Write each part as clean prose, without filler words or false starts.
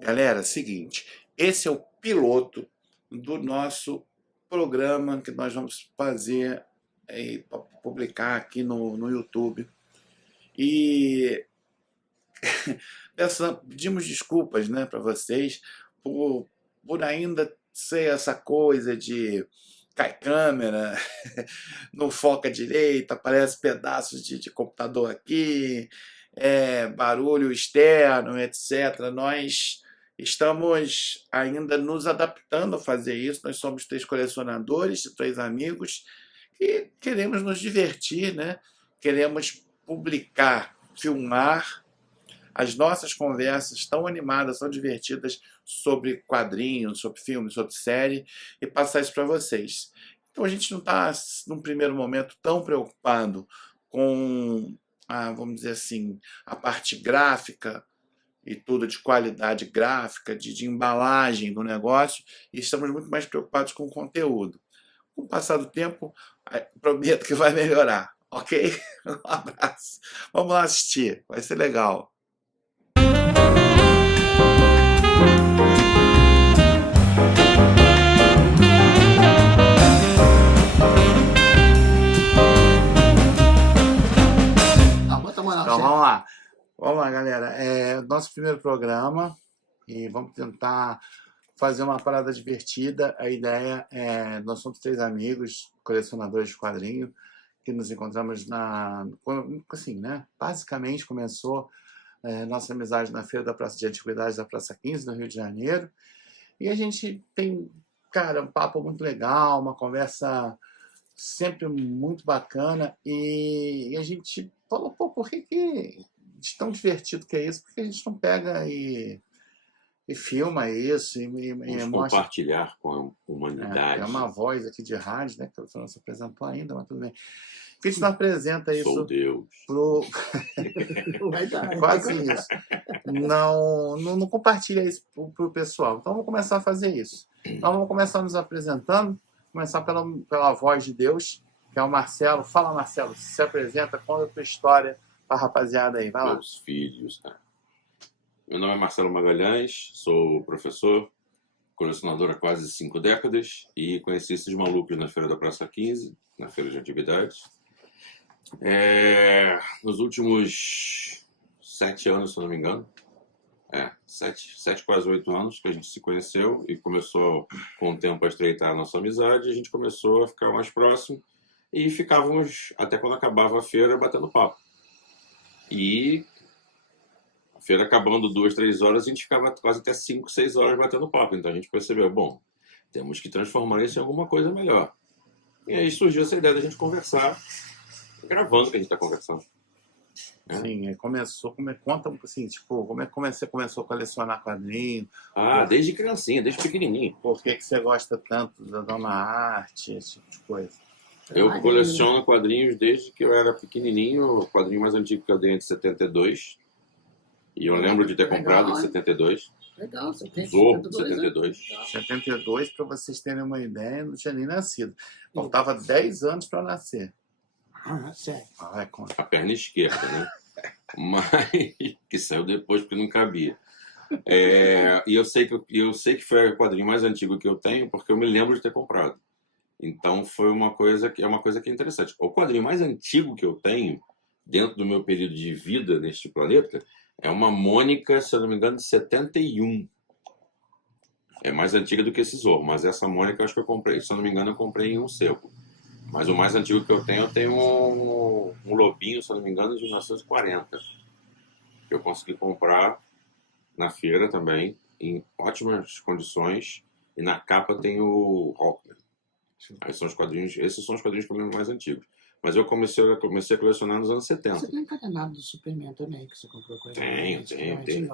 Galera, seguinte, esse é o piloto do nosso programa que nós vamos fazer para publicar aqui no YouTube. E pedimos desculpas, né, para vocês por ainda ser essa coisa de cai câmera, não foca direito, aparece pedaços de computador aqui, barulho externo, etc. Nós estamos ainda nos adaptando a fazer isso. Nós somos três colecionadores, três amigos, e queremos nos divertir, né? Queremos publicar, filmar as nossas conversas tão animadas, tão divertidas sobre quadrinhos, sobre filmes, sobre série, e passar isso para vocês. Então a gente não está, num primeiro momento, tão preocupado com, vamos dizer assim, a parte gráfica e tudo de qualidade gráfica, de embalagem do negócio, e estamos muito mais preocupados com o conteúdo. Com o passar do tempo, prometo que vai melhorar, ok? Um abraço. Vamos lá assistir, vai ser legal. Então vamos lá. Vamos lá, galera. É nosso primeiro programa e vamos tentar fazer uma parada divertida. A ideia é... Nós somos três amigos, colecionadores de quadrinhos, que nos encontramos assim, né? Basicamente começou nossa amizade na Feira da Praça de Antiguidades da Praça 15, no Rio de Janeiro. E a gente tem, cara, um papo muito legal, uma conversa sempre muito bacana. E a gente falou, pô, por que de tão divertido que é isso? Porque a gente não pega e filma isso e Vamos mostra. Compartilhar com a humanidade. É uma voz aqui de rádio, né? Que você não se apresentou ainda, mas tudo bem. Por que a gente não apresenta isso? Sou Deus. Quase isso. Não compartilha isso pro pessoal. Então vamos começar a fazer isso. Então vamos começar nos apresentando. Começar pela voz de Deus, que é o Marcelo. Fala, Marcelo, se apresenta, conta a tua história para a rapaziada aí. Vai lá. Meus filhos. Meu nome é Marcelo Magalhães, sou professor, colecionador há quase 5 décadas e conheci esses malucos na Feira da Praça 15, na Feira de Antiguidades. Nos últimos 7 anos, se eu não me engano, 7, quase 8 anos que a gente se conheceu e começou com o tempo a estreitar a nossa amizade, a gente começou a ficar mais próximo e ficávamos, até quando acabava a feira, batendo papo. E a feira acabando 2, 3 horas, a gente ficava quase até 5, 6 horas batendo papo. Então a gente percebeu, bom, temos que transformar isso em alguma coisa melhor. E aí surgiu essa ideia da gente conversar, gravando o que a gente está conversando. Sim, começou, conta assim, tipo, como é que você começou a colecionar quadrinhos? Desde criancinha, desde pequenininho. Por que você gosta tanto da Dona Arte, esse tipo de coisa? Eu coleciono quadrinhos desde que eu era pequenininho. O quadrinho mais antigo que eu dei é de 72. E eu lembro de ter comprado em 72. Legal, você tem Zorro, 72. 72, para vocês terem uma ideia, não tinha nem nascido. Faltava 10 anos para nascer. Sério. A perna esquerda, né? Mas que saiu depois porque não cabia. E eu sei que foi o quadrinho mais antigo que eu tenho porque eu me lembro de ter comprado. Então foi uma coisa que é interessante. O quadrinho mais antigo que eu tenho dentro do meu período de vida neste planeta é uma Mônica, se eu não me engano, de 71. É mais antiga do que esse Zorro, mas essa Mônica eu acho que eu comprei, se eu não me engano, eu comprei em um sebo. Mas o mais antigo que eu tenho um Lobinho, se eu não me engano, de 1940. Que eu consegui comprar na feira também, em ótimas condições, e na capa tem o Rockman. Esses são os quadrinhos que eu lembro mais antigos. Mas eu comecei a colecionar nos anos 70. Você tem encadernado do Superman também, que você comprou coisa?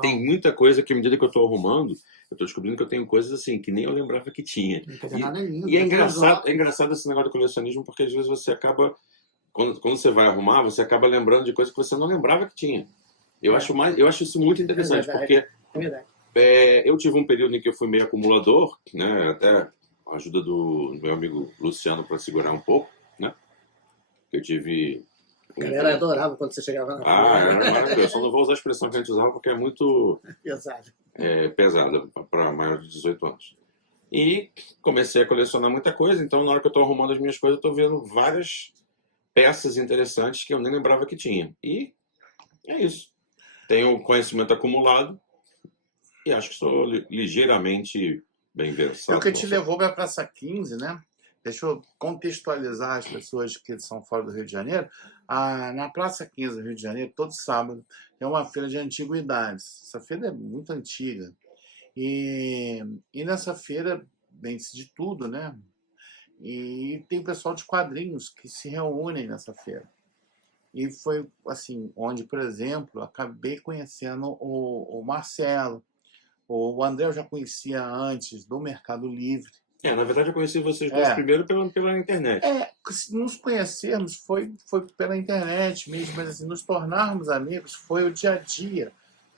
Tem muita coisa que, à medida que eu estou arrumando, eu estou descobrindo que eu tenho coisas assim que nem eu lembrava que tinha. Encadernado é lindo. E é engraçado esse negócio de colecionismo, porque às vezes você acaba, quando você vai arrumar, você acaba lembrando de coisas que você não lembrava que tinha. Eu acho isso muito interessante, porque eu tive um período em que eu fui meio acumulador, né? Até a ajuda do meu amigo Luciano para segurar um pouco, né? Eu tive... A galera adorava quando você chegava na era maravilhoso. Eu só não vou usar a expressão que a gente usava porque é muito... Exato. pesada para maiores de 18 anos. E comecei a colecionar muita coisa, então na hora que eu estou arrumando as minhas coisas, eu estou vendo várias peças interessantes que eu nem lembrava que tinha. E é isso. Tenho conhecimento acumulado e acho que sou ligeiramente bem É o versado. que te levou para a Praça 15, né? Deixa eu contextualizar as pessoas que são fora do Rio de Janeiro. Na Praça 15 do Rio de Janeiro, todo sábado, é uma feira de antiguidades. Essa feira é muito antiga. E nessa feira vende-se de tudo, né? E tem pessoal de quadrinhos que se reúnem nessa feira. E foi assim, onde, por exemplo, acabei conhecendo o Marcelo. O André eu já conhecia antes do Mercado Livre. Na verdade eu conheci vocês dois primeiro pela internet. Se nos conhecermos foi pela internet mesmo, mas assim, nos tornarmos amigos foi o dia a dia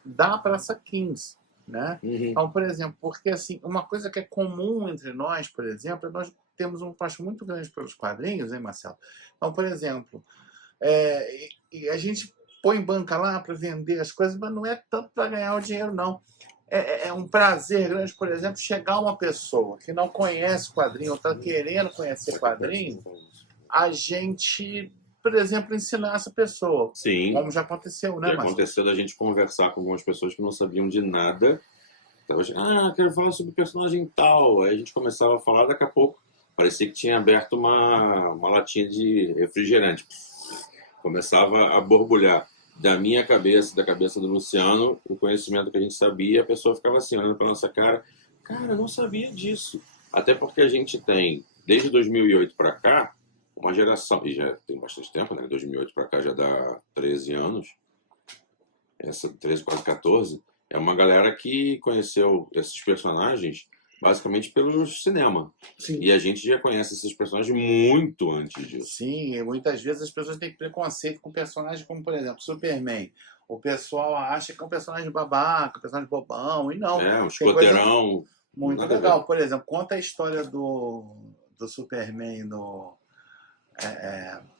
da Praça 15, né? Então, por exemplo, porque assim, uma coisa que é comum entre nós, por exemplo, nós temos um paixão muito grande pelos quadrinhos, hein, Marcelo? Então, por exemplo, e a gente põe banca lá para vender as coisas, mas não é tanto para ganhar o dinheiro, não. É um prazer grande, por exemplo, chegar uma pessoa que não conhece quadrinho ou está querendo conhecer quadrinho, a gente, por exemplo, ensinar essa pessoa. Sim. Como já aconteceu, né, Marcelo? Aconteceu da gente conversar com algumas pessoas que não sabiam de nada. Então, quero falar sobre o personagem tal. Aí a gente começava a falar, daqui a pouco parecia que tinha aberto uma latinha de refrigerante. Começava a borbulhar da minha cabeça, da cabeça do Luciano, o conhecimento que a gente sabia, a pessoa ficava assim, olhando para nossa cara, eu não sabia disso. Até porque a gente tem, desde 2008 para cá, uma geração, e já tem bastante tempo, né? 2008 para cá já dá 13 anos, 13, quase 14, é uma galera que conheceu esses personagens basicamente pelo cinema. Sim. E a gente já conhece esses personagens muito antes disso. Sim, e muitas vezes as pessoas têm preconceito com personagens como, por exemplo, Superman. O pessoal acha que é um personagem babaca, um personagem bobão, e não. Um escoteirão. Muito legal. Por exemplo, conta a história do Superman no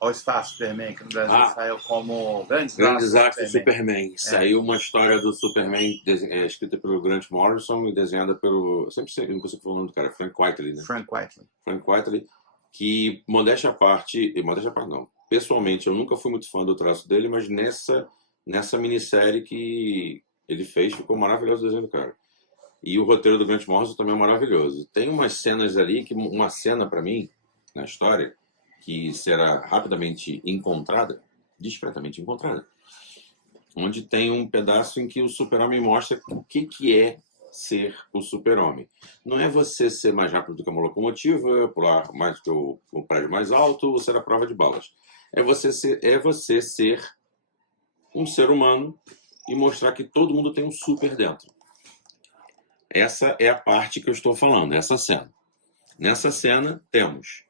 All Star Superman, que no Brasil saiu como Grande Desastre Superman. Saiu uma história do Superman escrita pelo Grant Morrison e desenhada pelo... Sempre não consigo falar o nome do cara, Frank Whiteley, né? Frank Whiteley, que, modéstia à parte não, pessoalmente eu nunca fui muito fã do traço dele, mas nessa minissérie que ele fez, ficou maravilhoso o desenho do cara. E o roteiro do Grant Morrison também é maravilhoso. Tem umas cenas ali, uma cena pra mim, na história, que será rapidamente encontrada, discretamente encontrada, onde tem um pedaço em que o super-homem mostra o que é ser o super-homem. Não é você ser mais rápido do que uma locomotiva, pular mais que o prédio mais alto, ou ser a prova de balas. É você ser um ser humano e mostrar que todo mundo tem um super dentro. Essa é a parte que eu estou falando, essa cena. Nessa cena temos...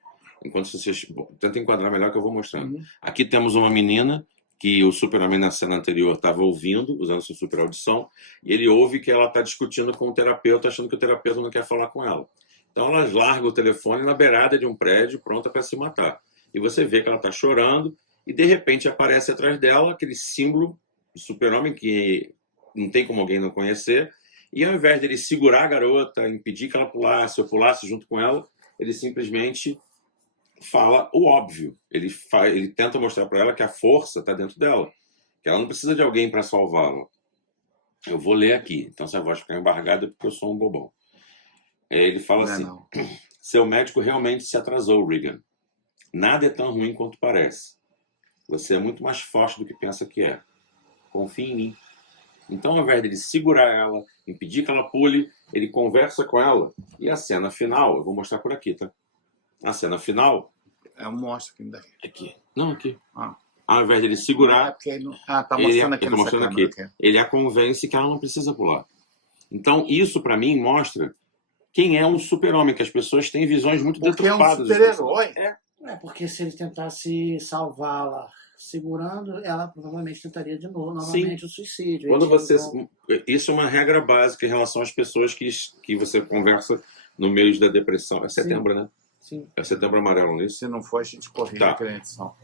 Enquanto vocês tentam enquadrar melhor que eu vou mostrando. Aqui temos uma menina que o Superman na cena anterior estava ouvindo, usando sua super audição, e ele ouve que ela está discutindo com o terapeuta, achando que o terapeuta não quer falar com ela. Então ela larga o telefone na beirada de um prédio, pronta para se matar. E você vê que ela está chorando, e de repente aparece atrás dela aquele símbolo do Super-Homem que não tem como alguém não conhecer, e ao invés dele segurar a garota, impedir que ela pulasse, ou pulasse junto com ela, ele simplesmente fala o óbvio. Ele tenta mostrar para ela que a força está dentro dela, que ela não precisa de alguém para salvá-la. Eu vou ler aqui, então se a voz ficar embargada é porque eu sou um bobão. Ele fala assim: seu médico realmente se atrasou, Regan. Nada é tão ruim quanto parece. Você é muito mais forte do que pensa que é. Confie em mim. Então, ao invés dele segurar ela, impedir que ela pule, ele conversa com ela. E a cena final, eu vou mostrar por aqui, tá? A cena final... mostra aqui daqui. Aqui. Não, aqui. Ao invés dele segurar... tá mostrando aqui nessa câmera. Ele a convence que ela não precisa pular. Então, isso pra mim mostra quem é um super-homem, que as pessoas têm visões muito deturpadas. Porque é um super-herói. Porque se ele tentasse salvá-la segurando, ela provavelmente tentaria de novo, novamente, o suicídio. Quando isso é uma regra básica em relação às pessoas que você conversa no meio da depressão. É setembro, né? Sim. É setembro amarelo, não é isso? Se não for, a gente corrige a edição.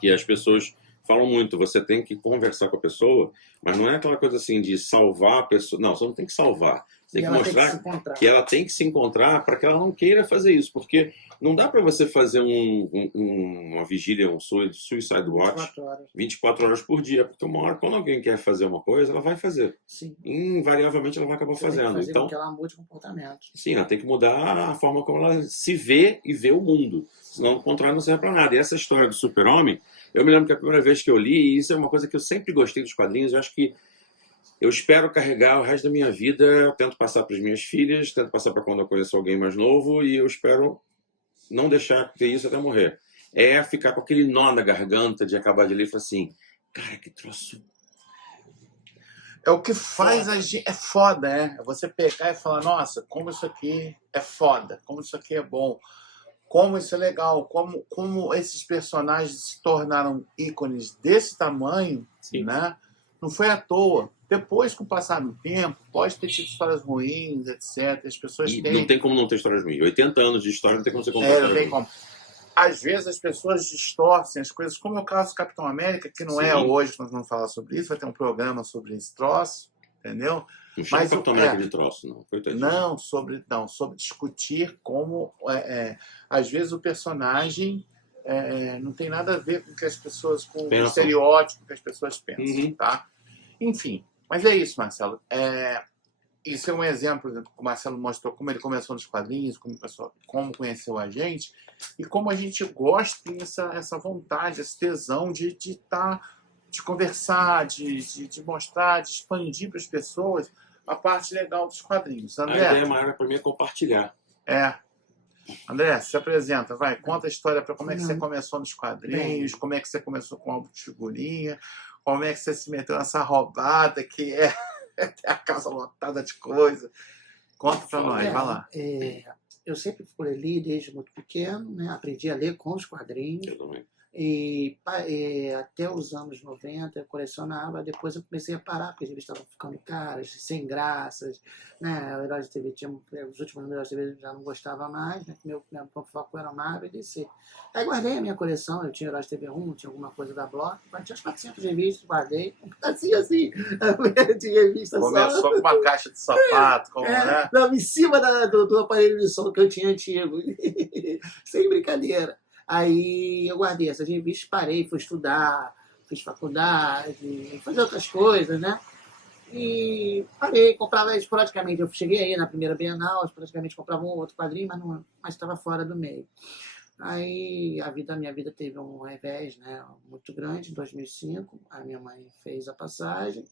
Que as pessoas falam muito, você tem que conversar com a pessoa, mas não é aquela coisa assim de salvar a pessoa. Não, você não tem que salvar. Você tem que ela tem que se mostrar encontrar. que ela tem que se encontrar para que ela não queira fazer isso. Porque não dá para você fazer uma vigília, um suicide watch 24 horas. 24 horas por dia. Porque uma hora, quando alguém quer fazer uma coisa, ela vai fazer. Sim. Invariavelmente ela vai acabar Você tem que fazendo. fazer Então, com que ela mude o comportamento. sim, ela tem que mudar a forma como ela se vê e vê o mundo. Senão o contrário não serve para nada. E essa história do super-homem, eu me lembro que a primeira vez que eu li, e isso é uma coisa que eu sempre gostei dos quadrinhos, eu acho que eu espero carregar o resto da minha vida, eu tento passar para as minhas filhas, tento passar para quando eu conheço alguém mais novo, e eu espero não deixar ter isso até morrer. É ficar com aquele nó na garganta de acabar de ler e falar assim, cara, que troço. É o que faz a gente. É foda, né? É você pegar e falar, nossa, como isso aqui é foda, como isso aqui é bom, como isso é legal, como esses personagens se tornaram ícones desse tamanho, Sim. né? Não foi à toa. Depois, com o passar do tempo, pode ter tido histórias ruins, etc. As pessoas E têm. não tem como não ter histórias ruins. 80 anos de história não tem como você contar Não histórias tem ruins. como. Às vezes as pessoas distorcem as coisas, como é o caso do Capitão América, que não é Sim. hoje que nós vamos falar sobre isso, vai ter um programa sobre esse troço, entendeu? Não chama Mas Capitão América de troço, não. Coitadinho. Não, sobre discutir como, às vezes, o personagem não tem nada a ver com o que as pessoas, com o Pensam. estereótipo que as pessoas pensam, Uhum. tá? Enfim, mas é isso, Marcelo. Isso é um exemplo, por exemplo, que o Marcelo mostrou como ele começou nos quadrinhos, como conheceu a gente, e como a gente gosta, tem essa vontade, esse tesão de conversar, de mostrar, de expandir para as pessoas a parte legal dos quadrinhos. A André, ideia maior para mim é compartilhar. André, se apresenta, vai, conta a história para como é que você Não. começou nos quadrinhos, como é que você começou com álbum de figurinha, como é que você se meteu nessa roubada que é a casa lotada de coisa. Conta para nós, vai lá. Eu sempre li desde muito pequeno, né? Aprendi a ler com os quadrinhos. Eu também. E até os anos 90 eu colecionava, depois eu comecei a parar, porque as revistas estavam ficando caras, sem graças, né? O Herói de TV os últimos Heróis de TV eu já não gostava mais, né? Meu foco era Marvel e DC. Aí guardei a minha coleção, eu tinha Herói de TV 1, tinha alguma coisa da Block, tinha uns 400 revistas, guardei, assim, de revista Começou só. com uma caixa de sapato, né? Não, em cima do aparelho de som que eu tinha antigo, sem brincadeira. Aí eu guardei essas revistas, parei, fui estudar, fiz faculdade, fazer outras coisas, né? E parei, comprava esporadicamente. Eu cheguei aí na primeira Bienal, esporadicamente comprava um outro quadrinho, mas estava fora do meio. Aí a minha vida teve um revés, né, muito grande, em 2005. A minha mãe fez a passagem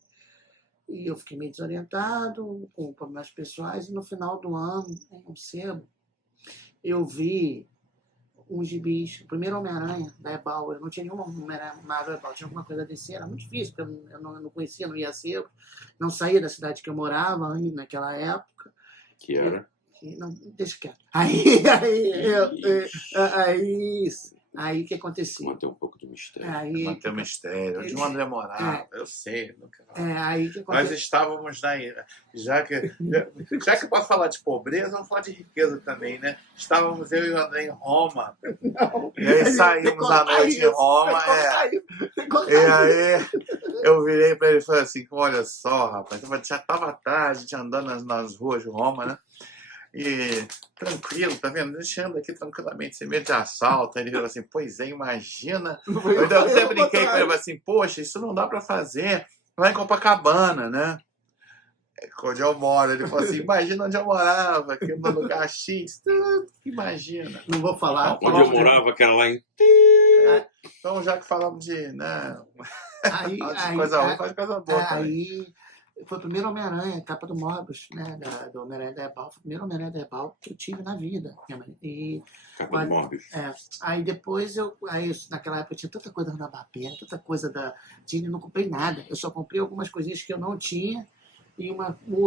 e eu fiquei meio desorientado, com problemas pessoais. E no final do ano, em um sebo, eu vi uns gibis, o primeiro Homem-Aranha da Ebal, eu não tinha nenhuma Homem-Aranha Marvel Ebal, tinha alguma coisa desse, era muito difícil, porque eu não conhecia, não ia ser, não saía da cidade que eu morava ainda naquela época. Que era? Não, deixa quieto. Aí o que aconteceu? Manter um pouco do mistério. Manter o mistério. Onde o André morava, eu sei. Aí que Nós estávamos já que pode falar de pobreza, vamos falar de riqueza também, né? Estávamos eu e o André em Roma. Não, e aí saímos à noite em Roma. E aí eu virei para ele e falei assim, olha só, rapaz, já estava tarde, a gente andando nas ruas de Roma, né? E tranquilo, tá vendo? Deixando aqui tranquilamente, sem medo de assalto. Aí ele falou assim, pois é, imagina. Eu até brinquei com ele, assim, poxa, isso não dá para fazer lá em Copacabana, né? Onde eu moro. Ele falou assim, imagina onde eu morava, aqui no lugar X. Imagina. Não vou falar. Onde eu morava, que era lá em... Então, já que falamos de, né, de coisa ruim, faz coisa boa também. Aí foi o primeiro Homem-Aranha, capa do Mobius, né, do Homem-Aranha da Ebal. Foi o primeiro Homem-Aranha da Ebal que eu tive na vida. Capa do Mobius. Aí depois, naquela época, eu tinha tanta coisa da Bapé, tanta coisa da Disney, não comprei nada. Eu só comprei algumas coisinhas que eu não tinha e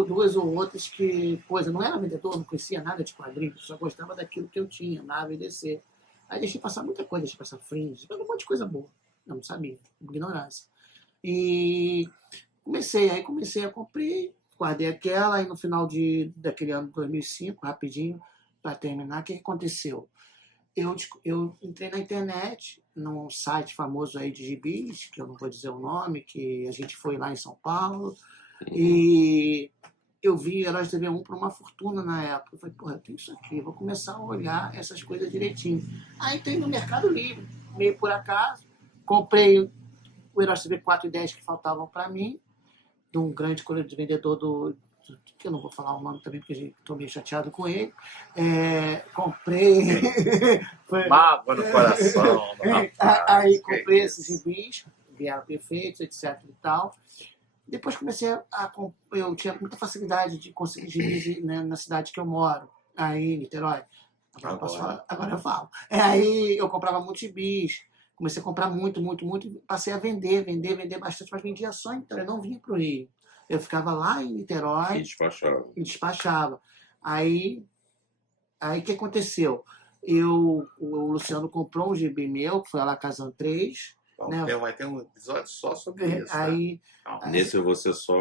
duas ou outras que, eu não era vendedor, não conhecia nada de quadrinhos, só gostava daquilo que eu tinha, Marvel e DC. Aí deixei passar muita coisa, deixei passar Fringe, um monte de coisa boa. Eu não sabia, ignorância. E comecei a comprar, guardei aquela, e no final daquele ano de 2005, rapidinho, para terminar, o que aconteceu? eu entrei na internet, num site famoso aí de gibis, que eu não vou dizer o nome, que a gente foi lá em São Paulo, e eu vi Heróis da TV1 por uma fortuna na época. Eu falei, porra, eu tenho isso aqui, vou começar a olhar essas coisas direitinho. Aí entrei no Mercado Livre, meio por acaso, comprei o Heróis da TV 4 e 10 que faltavam para mim, de um grande vendedor que eu não vou falar o nome também, porque estou meio chateado com ele. Comprei. Mágoa no coração. Aí comprei esses gibis, vieram perfeitos, etc. e tal. Depois comecei eu tinha muita facilidade de conseguir gibis, né, na cidade que eu moro, aí em Niterói. Agora eu falo. Aí eu comprava muitos gibis, comecei a comprar muito, e passei a vender bastante, mas vendia só em Niterói, não vinha para o Rio. Eu ficava lá em Niterói E despachava. Aí o que aconteceu? O Luciano comprou um gibi meu, que foi lá Kazan 3. Né? Vai ter um episódio só sobre isso. Aí, Nesse eu vou ser só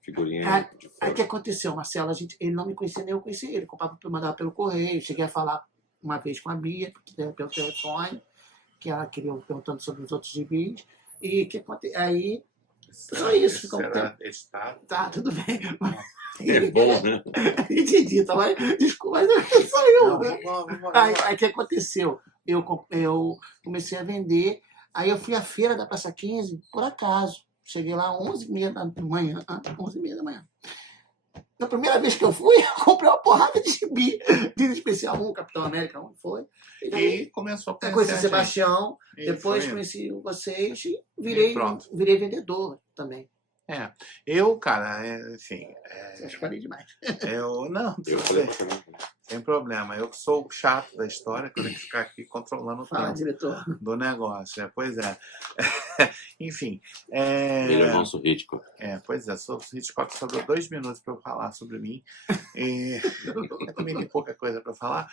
figurinha de Aí o fora. que aconteceu, Marcelo? Ele não me conhecia, nem eu conhecia ele. Mandava pelo correio. Cheguei a falar uma vez com a Bia, pelo telefone, que ela queria perguntando sobre os outros gibis. E o que aconteceu? Aí, só isso. Ficou um tempo. Tá, tudo bem. É bom, né? Entendi, tá? Mas, desculpa, mas só eu. Aí o que aconteceu? Eu comecei a vender. Aí eu fui à feira da Praça 15, por acaso. Cheguei lá às 11h30 da manhã. 11h30 da manhã. Na primeira vez que eu fui, eu comprei uma porrada de gibi. Vida Especial 1, Capitão América 1, foi. E começou a conheci o Sebastião, depois conheci vocês e virei vendedor também. Eu, cara, enfim... Acho que falei demais. Não, sem problema. Eu sou o chato da história, que eu tenho que ficar aqui controlando o Fala, tempo diretor. do negócio. Pois é. Enfim. Ele é o nosso Hitchcock. Pois é, sou o Hitchcock, sobrou 2 minutos para eu falar sobre mim. Eu também tenho pouca coisa para falar.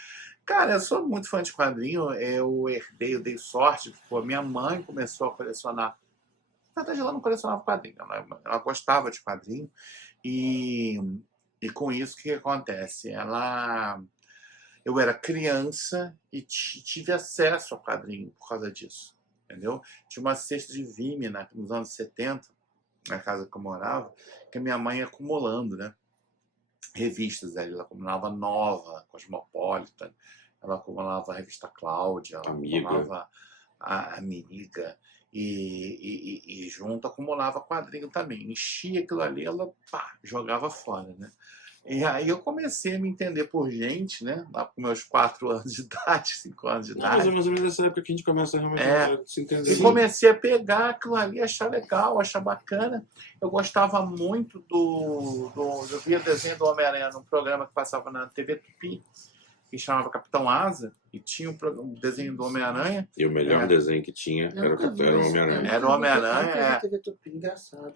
Cara, eu sou muito fã de quadrinho. Eu dei sorte. Minha mãe começou a colecionar. Na verdade, ela não colecionava quadrinho, ela gostava de quadrinho. E com isso, o que acontece? Eu era criança e tive acesso a quadrinho por causa disso, entendeu? Tinha uma cesta de Vime nos anos 70, na casa que eu morava, que a minha mãe ia acumulando, né? Revistas ali, ela acumulava Nova, Cosmopolitan, ela acumulava a revista Cláudia, ela acumulava a Amiga. E junto acumulava quadrinho também. Enchia aquilo ali, ela jogava fora, né? E aí eu comecei a me entender por gente, né? Lá com meus 4 anos de idade, 5 anos de idade. Mas é mais ou menos nessa época que a gente começa realmente a se entender. E comecei a pegar aquilo ali, achar legal, achar bacana. Eu gostava muito eu via desenho do Homem-Aranha num programa que passava na TV Tupi, que chamava Capitão Asa, e tinha um desenho do Homem-Aranha. E o melhor desenho que tinha era o Homem-Aranha. Era o Homem-Aranha. TV Tupi, engraçado.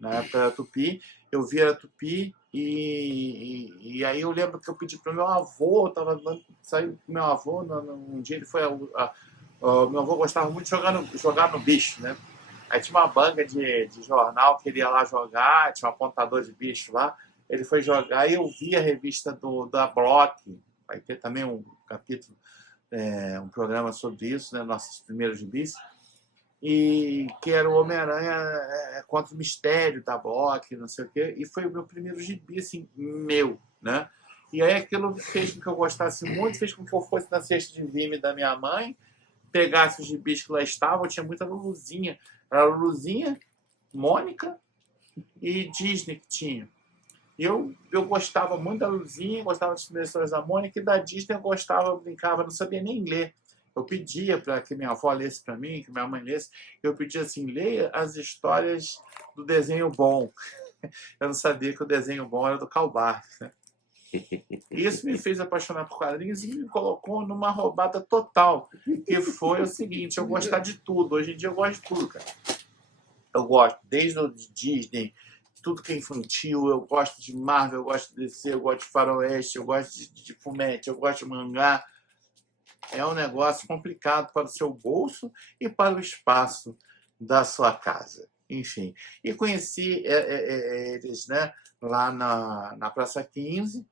Na época da Tupi, eu via a Tupi, e aí eu lembro que eu pedi para o meu avô, saiu com meu avô, um dia ele foi... meu avô gostava muito de jogar no bicho, né? Aí tinha uma banca de jornal que ele ia lá jogar, tinha um apontador de bicho lá, ele foi jogar e eu vi a revista da Block. Vai ter também um capítulo, um programa sobre isso, né? Nossos primeiros gibis. E que era o Homem-Aranha contra o mistério da Block, não sei o quê. E foi o meu primeiro gibi, assim, meu, né? E aí aquilo fez com que eu gostasse muito, fez com que eu fosse na cesta de Vime da minha mãe, pegasse os gibis que lá estavam. Eu tinha muita Luluzinha. Era Luluzinha, Mônica e Disney que tinha. Eu gostava muito da Luzinha, gostava das primeiras histórias da Mônica, e da Disney eu brincava, não sabia nem ler. Eu pedia para que minha avó lesse para mim, que minha mãe lesse. Eu pedia assim, leia as histórias do desenho bom. Eu não sabia que o desenho bom era do Karl Barth, né? Isso me fez apaixonar por quadrinhos e me colocou numa roubada total, que foi o seguinte, eu gostar de tudo. Hoje em dia eu gosto de tudo, cara. Eu gosto desde o Disney, tudo que é infantil, eu gosto de Marvel, eu gosto de DC, eu gosto de faroeste, eu gosto de fumete, eu gosto de mangá. É um negócio complicado para o seu bolso e para o espaço da sua casa. Enfim, e conheci eles, né, lá na Praça 15.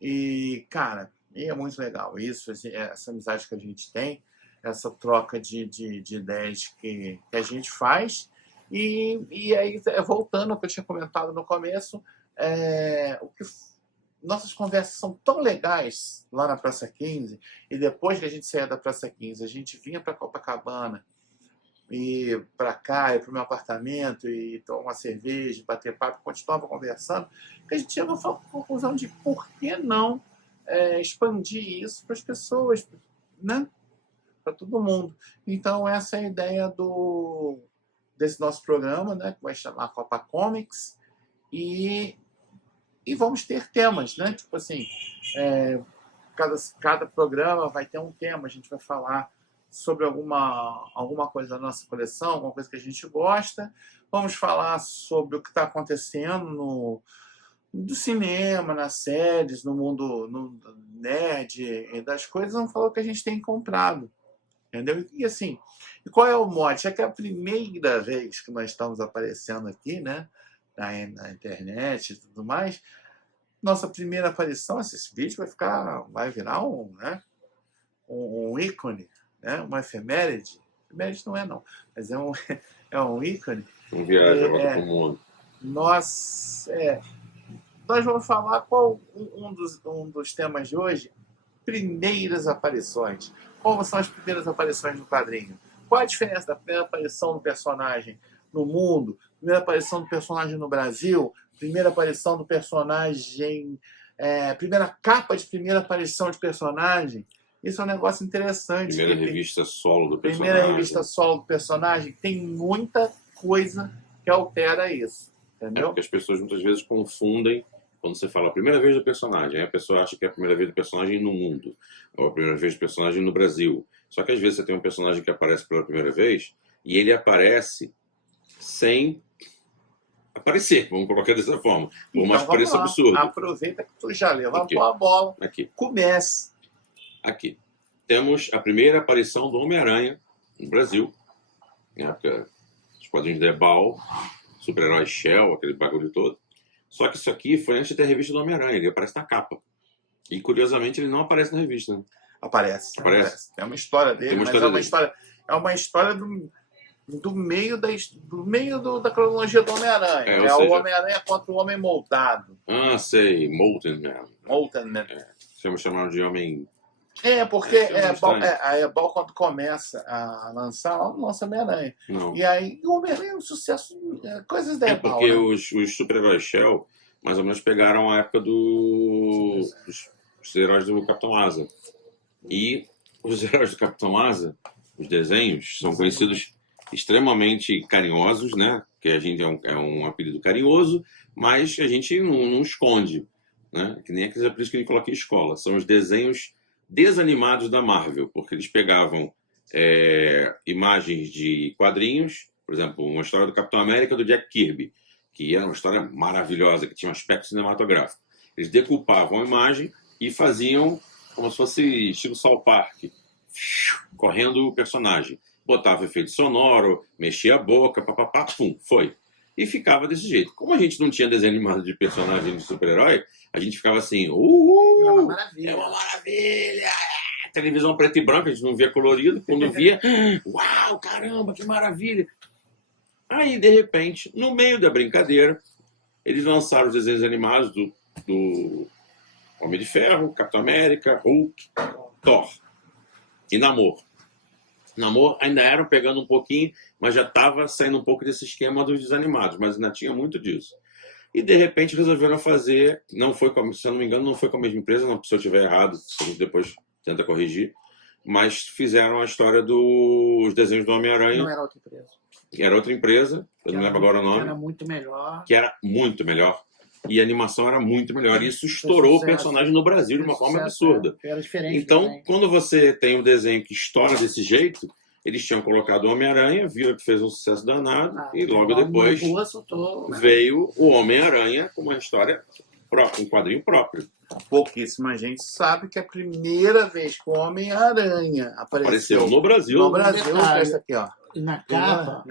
E, cara, E é muito legal isso, essa amizade que a gente tem, essa troca de ideias que a gente faz. E aí, voltando ao que eu tinha comentado no começo, nossas conversas são tão legais lá na Praça 15, e depois que a gente saía da Praça 15, a gente vinha para Copacabana, e para cá, e para o meu apartamento, e tomar uma cerveja, bater papo, continuava conversando, que a gente chegou a conclusão de por que não expandir isso para as pessoas, né? Para todo mundo. Então, essa é a ideia desse nosso programa, né? Que vai chamar Copa Comics, e vamos ter temas, né? Tipo assim, cada programa vai ter um tema, a gente vai falar sobre alguma coisa da nossa coleção, alguma coisa que a gente gosta. Vamos falar sobre o que está acontecendo do cinema, nas séries, no mundo nerd e das coisas. Vamos falar o que a gente tem comprado. Entendeu? E assim, e qual é o mote? É que é a primeira vez que nós estamos aparecendo aqui, né? Na internet e tudo mais. Nossa primeira aparição, esse vídeo vai virar um ícone, né? Uma efeméride. Efeméride não é, não, mas é um ícone. Um viagem volta para o mundo. Nós vamos falar qual um dos temas de hoje: primeiras aparições. Como são as primeiras aparições no quadrinho? Qual a diferença da primeira aparição do personagem no mundo, primeira aparição do personagem no Brasil, primeira aparição do personagem, primeira capa de primeira aparição de personagem? Isso é um negócio interessante. Primeira revista solo do personagem. Primeira revista solo do personagem. Tem muita coisa que altera isso. Entendeu? Porque as pessoas muitas vezes confundem quando você fala a primeira vez do personagem. Aí a pessoa acha que é a primeira vez do personagem no mundo, ou a primeira vez do personagem no Brasil. Só que às vezes você tem um personagem que aparece pela primeira vez e ele aparece sem aparecer, vamos colocar dessa forma. Por mais que pareça absurdo. Aproveita que tu já levantou a bola. Aqui. Comece. Aqui. Temos a primeira aparição do Homem-Aranha no Brasil. Na época dos quadrinhos de Ebal, super-herói Shell, aquele bagulho todo. Só que isso aqui foi antes de ter a revista do Homem-Aranha. Ele aparece na capa. E, curiosamente, ele não aparece na revista. Né? Aparece. É uma história dele, mas é uma história do meio da cronologia do Homem-Aranha. O Homem-Aranha contra o Homem Moldado. Ah, sei. Molten Man. Molten Man. Chama chamar de Homem... Porque a Ebal, quando começa a lançar, ela não lança Homem-Aranha. E aí o Homem-Aranha é um sucesso, coisas da Ebal. Porque os super-heróis Shell, mais ou menos, pegaram a época dos heróis do Capitão Asa. E os heróis do Capitão Asa, os desenhos, são conhecidos extremamente carinhosos, né? Que a gente é um apelido carinhoso, mas a gente não esconde, né? Que nem aqueles apelidos que a gente coloca em escola. São os desenhos desanimados da Marvel, porque eles pegavam imagens de quadrinhos, por exemplo, uma história do Capitão América do Jack Kirby, que era uma história maravilhosa, que tinha um aspecto cinematográfico. Eles decupavam a imagem e faziam como se fosse estilo South Park, correndo o personagem. Botava efeito sonoro, mexia a boca, papapá, pum, foi. E ficava desse jeito. Como a gente não tinha desenho animado de personagem de super-herói, a gente ficava assim, é uma maravilha. É uma maravilha! Televisão preto e branco, a gente não via colorido. Quando via, uau, caramba, que maravilha! Aí, de repente, no meio da brincadeira, eles lançaram os desenhos animados do Homem de Ferro, Capitão América, Hulk, Thor e Namor. Namor ainda eram pegando um pouquinho, mas já estava saindo um pouco desse esquema dos desanimados, mas ainda tinha muito disso. E de repente resolveram fazer, se eu não me engano, não foi com a mesma empresa, não, se eu estiver errado, a gente depois tenta corrigir, mas fizeram a história dos desenhos do Homem-Aranha. Não era outra empresa. Era outra empresa, eu não lembro agora o nome. Era muito melhor. Que era muito melhor. E a animação era muito melhor. E isso estourou o personagem no Brasil de uma forma absurda. Era diferente. Então, quando você tem um desenho que estoura desse jeito, eles tinham colocado o Homem-Aranha, viram que fez um sucesso danado, e logo depois veio o Homem-Aranha com uma história própria, um quadrinho próprio. pouquíssima gente sabe que a primeira vez que o Homem-Aranha Apareceu apareceu no Brasil. no Brasil, Detalhe. essa aqui, ó. E na capa,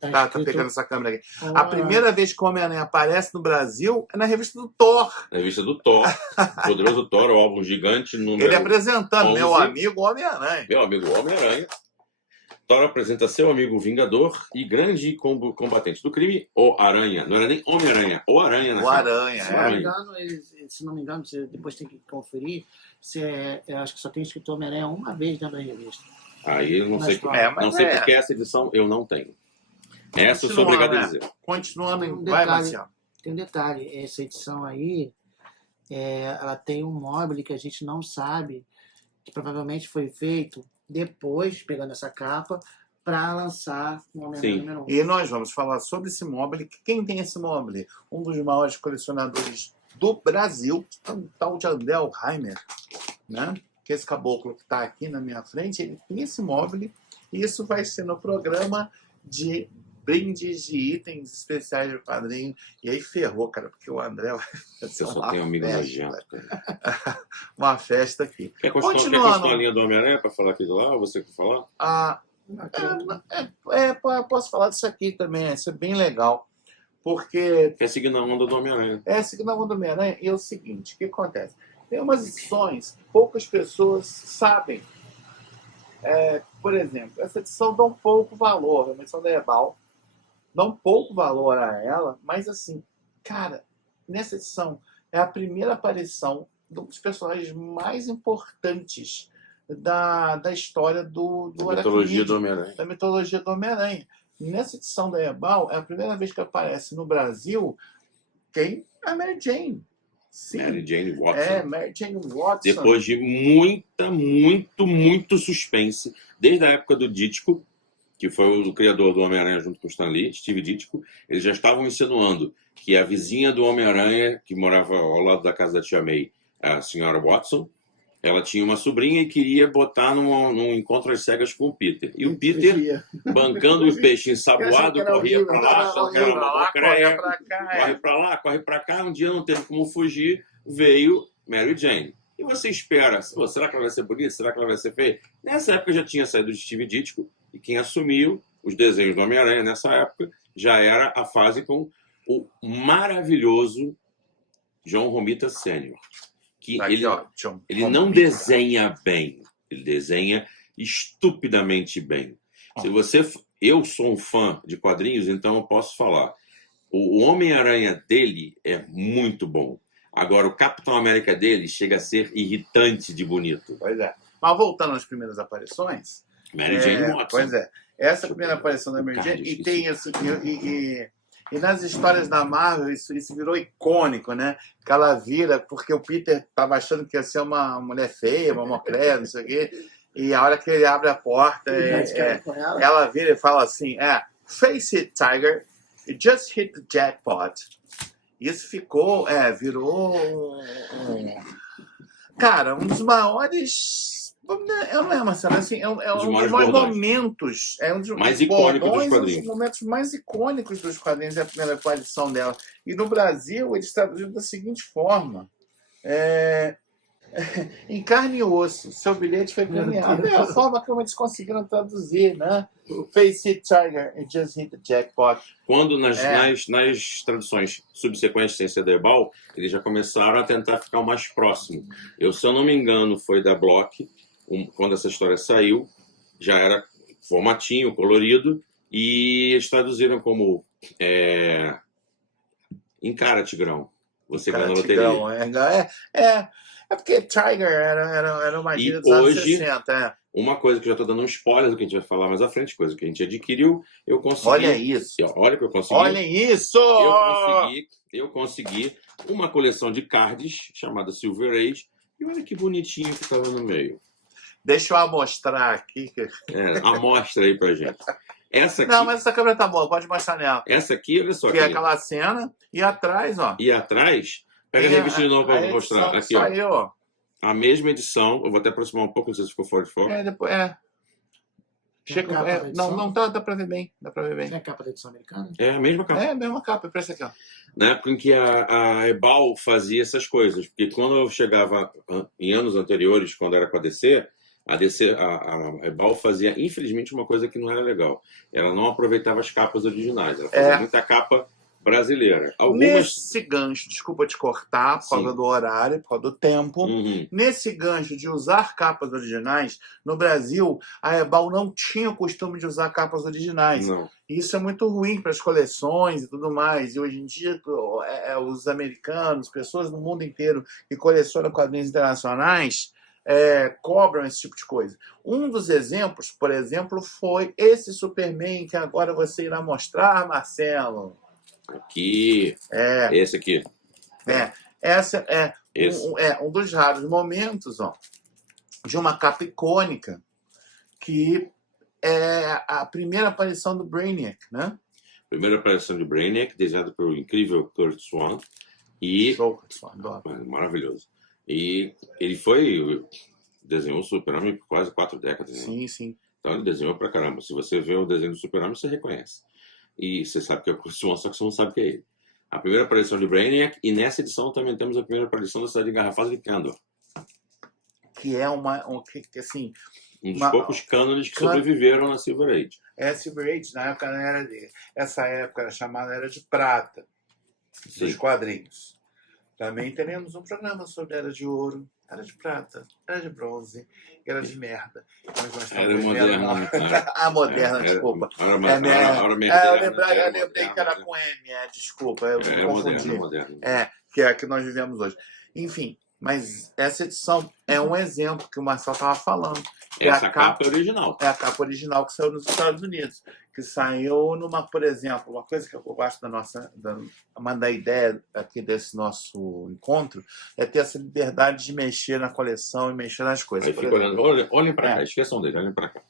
Tá escrito pegando essa câmera aqui. A Homem-Aranha. primeira vez que o Homem-Aranha aparece no Brasil é na revista do Thor. Na revista do Thor. Poderoso Thor, o álbum gigante número Ele apresentando, 11. meu amigo Homem-Aranha. Meu amigo Homem-Aranha. Thor apresenta seu amigo Vingador e grande combatente do crime, o Aranha. Não era nem Homem-Aranha, o Aranha. O Aranha, Se não me engano, você depois tem que conferir, eu acho que só tem escrito Homem-Aranha uma vez dentro da revista. Aí eu não sei, mas não sei é. porque essa edição eu não tenho. Essa eu sou Continua, obrigado a né? dizer. Continuando, Um vai, detalhe. Marcial. Tem um detalhe, essa edição aí, ela tem um móvel que a gente não sabe, que provavelmente foi feito depois, pegando essa capa, para lançar o Homem-Aranha Sim. número 1. E nós vamos falar sobre esse mobile. Quem tem esse mobile? Um dos maiores colecionadores do Brasil, um tal de Andel Heimer, né? Que esse caboclo que está aqui na minha frente, ele tem esse mobile. E isso vai ser no programa de brindes de itens especiais de quadrinho. E aí ferrou, cara, porque o André vai fazer Eu só uma tenho amigo festa. nojento. Uma festa aqui. Quer continuar a linha do Homem-Aranha para falar aqui do lado? Você quer falar? Posso falar disso aqui também, isso é bem legal. Porque Quer seguir na onda do Homem-Aranha? seguindo a onda do Homem-Aranha, é o seguinte, o que acontece? Tem umas edições que poucas pessoas sabem. Por exemplo, essa edição dá um pouco valor, é uma edição da Ebal, dá um pouco valor a ela, mas assim, cara, nessa edição é a primeira aparição dos personagens mais importantes da história do Mitologia Aracnídeo, do Homem-Aranha. da mitologia do Homem-Aranha. Nessa edição da Ebal, é a primeira vez que aparece no Brasil quem? A Mary Jane. Sim. Mary Jane Watson. Mary Jane Watson. Depois de muito suspense, desde a época do Ditko, que foi o criador do Homem-Aranha junto com o Stan Lee, Steve Ditko, eles já estavam insinuando que a vizinha do Homem-Aranha, que morava ao lado da casa da tia May, a senhora Watson, ela tinha uma sobrinha e queria botar num encontro às cegas com o Peter. E o Peter, bancando o peixe ensaboado, corria para lá, corre pra cá. corre para lá, corre para cá. Um dia não teve como fugir, veio Mary Jane. E você espera, será que ela vai ser bonita? Será que ela vai ser feia? Nessa época já tinha saído de Steve Ditko, e quem assumiu os desenhos do Homem-Aranha nessa época já era a fase com o maravilhoso John Romita Sr., que Aqui, ele não desenha bem, ele desenha estupidamente bem. Eu sou um fã de quadrinhos, então eu posso falar. O Homem-Aranha dele é muito bom. Agora, o Capitão América dele chega a ser irritante de bonito. Pois é. Mas voltando às primeiras aparições... Mary Jane Watson. Pois é. Essa primeira aparição da Mary Jane, e tem isso... E nas histórias da Marvel, isso virou icônico, né? Que ela vira, porque o Peter estava achando que ia ser uma mulher feia, uma mocreia, não sei o quê. E a hora que ele abre a porta, ela vira e fala assim, face it, Tiger, you just hit the jackpot. Isso virou cara, um dos maiores... Marcelo, assim, é um dos maiores momentos. É um dos mais icônicos dos quadrinhos. Um dos momentos mais icônicos dos quadrinhos, é a primeira aparição dela. E no Brasil, eles traduziram da seguinte forma: em carne e osso, seu bilhete foi premiado. É a forma como eles conseguiram traduzir, né? Face it, Tiger, and just hit the jackpot. Quando nas traduções subsequentes, sem ser da Ebal, eles já começaram a tentar ficar o mais próximo. Se eu não me engano, foi da Block. Quando essa história saiu, já era formatinho, colorido, e eles traduziram como Encara, Tigrão. Você ganhou na loteria. É porque Tiger era uma gíria dos anos 60. Uma coisa que eu já estou dando um spoiler do que a gente vai falar mais à frente, coisa que a gente adquiriu, eu consegui... Olha isso! Olha o que eu consegui. Olhem isso! Eu consegui uma coleção de cards chamada Silver Age, e olha que bonitinho que estava no meio. Deixa eu amostrar aqui. Amostra aí pra gente. Essa aqui, não, mas essa câmera tá boa, pode mostrar nela. Essa aqui, olha só. Que é aquela cena, e atrás, ó. E atrás, pega a revista de novo pra mostrar. Aqui, ó. A mesma edição, eu vou até aproximar um pouco, não sei se ficou fora de foco. Tem a Chega, capa da edição? não, dá pra ver bem, dá pra ver bem. Tem a capa da edição americana? É a mesma capa. É a mesma capa, parece aqui, ó. Na época em que a Ebal fazia essas coisas. Porque quando eu chegava em anos anteriores, quando era com a DC, a Ebal fazia, infelizmente, uma coisa que não era legal. Ela não aproveitava as capas originais. Ela fazia muita capa brasileira. Algumas... Nesse gancho, desculpa te cortar, por causa Sim. do horário, por causa do tempo. Uhum. Nesse gancho de usar capas originais, no Brasil, a Ebal não tinha o costume de usar capas originais. Não. Isso é muito ruim para as coleções e tudo mais. E hoje em dia, os americanos, pessoas no mundo inteiro que colecionam quadrinhos internacionais, cobram esse tipo de coisa. Um dos exemplos, por exemplo, foi esse Superman que agora você irá mostrar, Marcelo. Aqui. Esse aqui. Essa é Esse. um dos raros momentos, ó, de uma capa icônica que é a primeira aparição do Brainiac, né? Primeira aparição de Brainiac, desenhado pelo incrível Curt Swan. E... maravilhoso. E ele desenhou o Super-Homem por quase 4 décadas. Sim, sim. Então ele desenhou pra caramba. Se você vê o desenho do Super-Homem, você reconhece. E você sabe que é o Curt Swan, só que você não sabe que é ele. A primeira aparição de Brainiac, e nessa edição também temos a primeira aparição da cidade engarrafada de Kandor. Que é assim... Um dos poucos cânones que sobreviveram na Silver Age. Silver Age, na época, essa época era chamada Era de Prata, dos quadrinhos. Também teremos um programa sobre Era de Ouro, Era de Prata, Era de Bronze, Era de Merda. Era moderna. A moderna, desculpa. Eu lembrei que era com M, desculpa, eu me confundi. Moderna. Que é a que nós vivemos hoje. Enfim, mas essa edição é um exemplo que o Marcelo estava falando. Essa capa é original. É a capa original que saiu nos Estados Unidos. Que saiu por exemplo, uma coisa que eu gosto da ideia aqui desse nosso encontro é ter essa liberdade de mexer na coleção e mexer nas coisas. Aí fica olhem para cá, esqueçam dele, olhem para cá.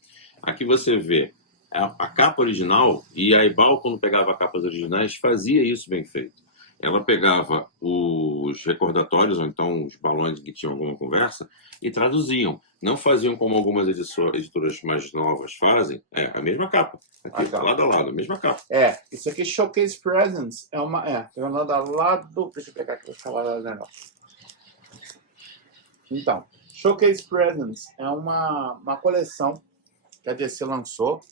Aqui você vê a capa original, e a Ebal, quando pegava capas originais, fazia isso bem feito. Ela pegava os recordatórios, ou então os balões que tinham alguma conversa, e traduziam. Não faziam como algumas editoras mais novas fazem. É a mesma capa. Aqui, lado a lado, a mesma capa. Isso aqui, Showcase Presents, lado a lado. Deixa eu pegar aqui para falar do negócio. Então, Showcase Presents é uma coleção que a DC lançou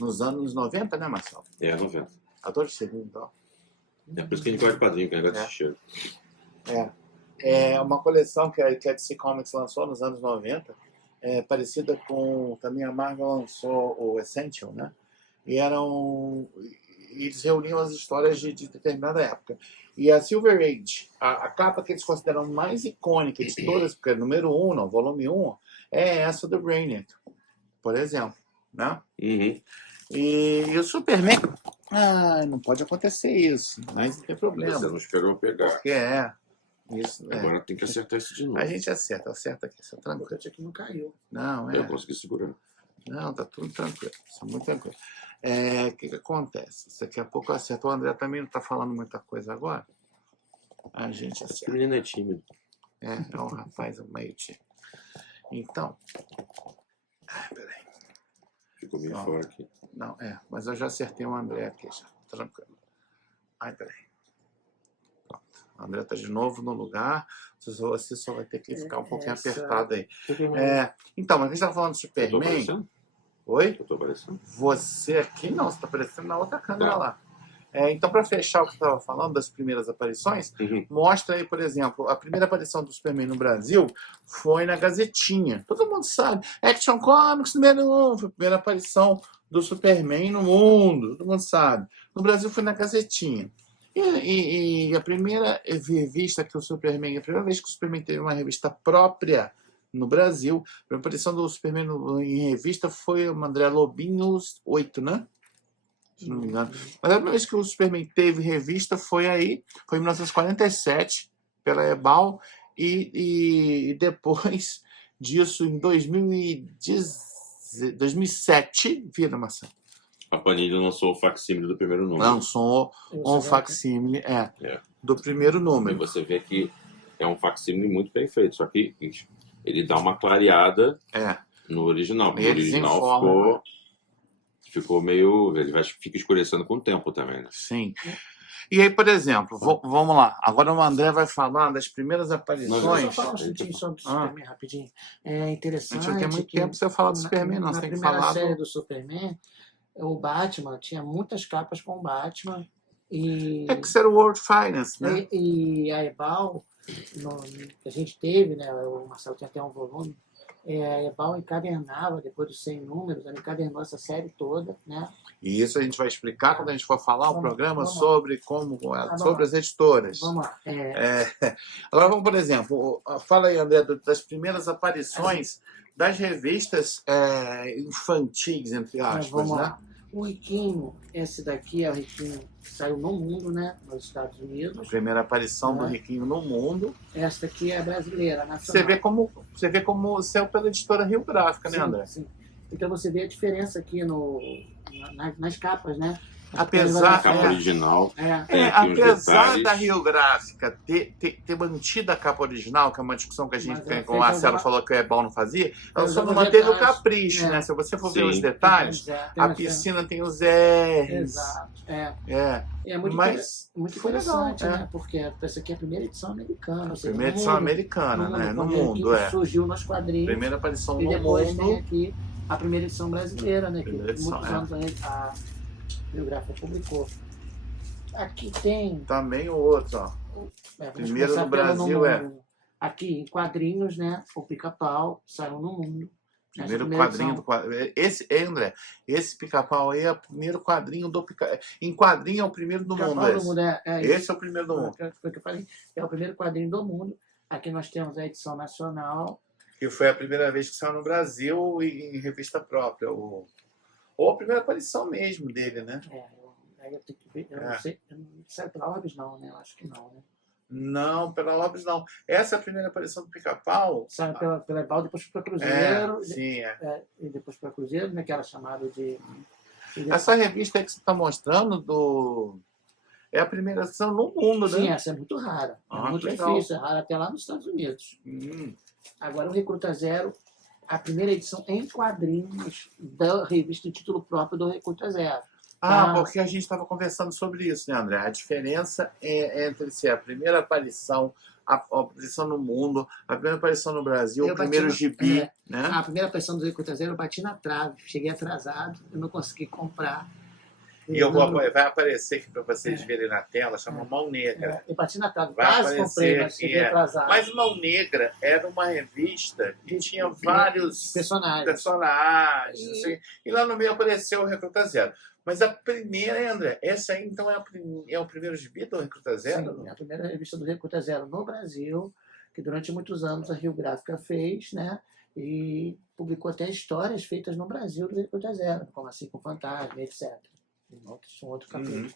nos anos 90, né, Marcelo? 90. Adoro esse segundo, então. É por isso que a gente gosta de quadrinho, que a gente gosta de cheiro. É uma coleção que a DC Comics lançou nos anos 90, parecida com... Também a Marvel lançou o Essential, né? E eles reuniam as histórias de determinada época. E a Silver Age, a capa que eles consideram mais icônica de todas, porque é número 1, não, volume 1, é essa do Brainiac, por exemplo, né? Uhum. E o Superman... não pode acontecer isso, mas não tem problema. Você não esperou pegar. Porque isso. Agora tem que acertar isso de novo. A gente acerta aqui, isso é tranquilo. Porque aqui não caiu. Não, Eu consegui segurar. Não, tá tudo tranquilo. Isso é muito tranquilo. O que acontece? Daqui a pouco eu acerto. O André também não tá falando muita coisa agora. A gente Esse acerta. menino é tímido. É um rapaz meio tímido. Então... peraí. Ficou meio fora aqui. Não, mas eu já acertei o André aqui, já. Tranquilo. Peraí. Pronto. O André tá de novo no lugar. Você só vai ter que ficar um pouquinho apertado aí. Então, mas a gente estava falando de Eu tô Superman. aparecendo? Oi? Eu tô aparecendo? Você aqui não, você está aparecendo na outra câmera lá. Então, para fechar o que eu estava falando das primeiras aparições, mostra aí, por exemplo, a primeira aparição do Superman no Brasil foi na Gazetinha. Todo mundo sabe. Action Comics número 1, foi a primeira aparição do Superman no mundo. Todo mundo sabe. No Brasil foi na Gazetinha. E a primeira revista que o Superman, a primeira vez que o Superman teve uma revista própria no Brasil, a primeira aparição do Superman em revista foi o André Lobinhos 8, né? Se não me engano. Mas a primeira vez que o Superman teve revista foi em 1947, pela Ebal, e depois disso, em 2007, vira, Marcelo. A Panini lançou o facsímile do primeiro número. Lançou um facsímile, do primeiro E número. você vê que é um facsímile muito bem feito, só que ele dá uma clareada No original. Porque Meio o original desinforma, ficou meio. Fica escurecendo com o tempo também, né? sim. E aí, por exemplo, vamos lá. Agora o André vai falar das primeiras Não, Deixa eu só aparições. falar um instantinho sobre o Ah, Superman rapidinho. É a gente não tem interessante muito que tempo pra você falar do Superman, não. na Você tem que primeira falar série do. do Superman, o Batman tinha muitas capas com o Batman É que e, isso era o World Finance, né? e a Ebal, que a gente teve, né? O Marcelo tinha até um volume, a Ebal encadernava, depois dos 100 números, ela encadernou essa série toda, né? E isso a gente vai explicar quando a gente for falar o programa Vamos lá. sobre sobre as editoras. Vamos lá. Agora vamos, por exemplo, fala aí, André, das primeiras aparições das revistas infantis, entre aspas, Vamos né? lá. O Riquinho, esse daqui é o Riquinho que saiu no mundo, né? Nos Estados A Unidos. primeira aparição do Riquinho no mundo. Esta aqui é brasileira, nacional. Você vê como saiu pela editora Rio Gráfica, né, André? Sim. Então você vê a diferença aqui nas capas, né? Apesar- A capa original. Tem aqui uns apesar detalhes. da Rio Gráfica ter mantido a capa original, que é uma discussão que a gente Mas tem, ela como o fez Marcelo alguma- falou que o Ebal não fazia, ela Fez só não alguns manteve o detalhes. capricho, né? Se você for ver Sim. os detalhes, Tem a umas- piscina tem os R's. Exato. É muito, Mas muito foi interessante, legal, né? Porque essa aqui é a primeira edição americana. ou seja, primeira no edição mundo. americana, né? No quando mundo, aqui surgiu nos quadrinhos. Primeira aparição E no depois tem mundo. aqui a primeira edição brasileira, né? Que Primeira edição, muitos anos a Rio Gráfica publicou. Aqui tem. Também o outro, ó. Vamos Primeiro começar no pelo Brasil, mundo. Aqui em quadrinhos, né? O Pica-Pau saiu no mundo. Essa Primeiro primeira quadrinho edição. do quadrinho. André, esse Pica-Pau aí é o primeiro quadrinho do Pica-Pau. Em quadrinho é o primeiro do Pica-Pau mundo. do mundo Esse é o primeiro do mundo. Foi o que eu falei. É o primeiro quadrinho do mundo. Aqui nós temos a edição nacional. Que foi a primeira vez que saiu no Brasil e em revista própria. Ou a primeira aparição mesmo dele, né? Aí eu tenho que ver. Eu não sei. Saiu pela Orbis, não, né? Eu acho que não, né? Não, pela Lopes não. Essa é a primeira aparição do Pica-Pau. Saiu pela Ebal, depois foi para Cruzeiro. Sim. E depois para Cruzeiro, né? Que era chamado de Essa revista aí que você está mostrando é a primeira edição no mundo, Sim, né? essa é muito rara. É muito legal. difícil, é rara até lá nos Estados Unidos. Agora, o Recruta Zero, a primeira edição em quadrinhos da revista de título próprio do Recruta Zero. Porque a gente estava conversando sobre isso, né, André? A diferença entre ser a primeira aparição, a aparição no mundo, a primeira aparição no Brasil, o primeiro gibi, né? A primeira aparição do Recruta Zero eu bati na trave, cheguei atrasado, eu não consegui comprar. E vai aparecer aqui para vocês verem na tela, chama Mão Negra. Eu bati na trave, Vai quase aparecer comprei, mas aqui, cheguei atrasado. Mas Mão Negra era uma revista que tinha vários personagens. Assim, e lá no meio apareceu o Recruta Zero. Mas a primeira, André, essa aí então é o primeiro gibi do Recruta Zero? Sim, é a primeira revista do Recruta Zero no Brasil, que durante muitos anos a Rio Gráfica fez, né? E publicou até histórias feitas no Brasil do Recruta Zero, como assim com Fantasma, etc. Um outro capítulo.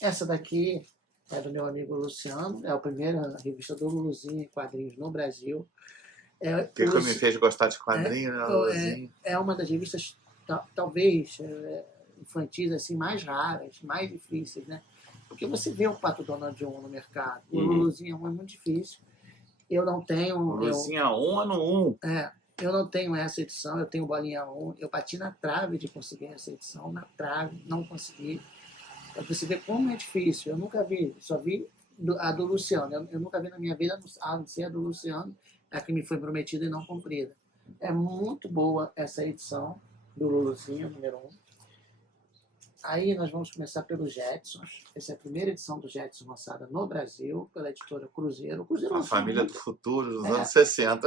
Essa daqui é do meu amigo Luciano, é a primeira revista do Luluzinho em quadrinhos no Brasil. Que me fez gostar de quadrinhos, né, Luluzinho? É uma das revistas, talvez, infantis assim, mais raras, mais difíceis, né? Porque você vê o Pato Donald John no mercado. O Luluzinho é muito difícil. Eu não tenho... O Luluzinho é um ano 1. Eu não tenho essa edição, eu tenho bolinha 1. Eu bati na trave de conseguir essa edição, na trave, não consegui. Pra você ver como é difícil. Eu nunca vi, só vi a do Luciano. Eu nunca vi na minha vida, a não ser a do Luciano, a que me foi prometida e não cumprida. É muito boa essa edição do Luluzinho, número 1. Aí nós vamos começar pelos Jetsons. Essa é a primeira edição do Jetsons lançada no Brasil, pela editora Cruzeiro. A família do futuro dos anos 60.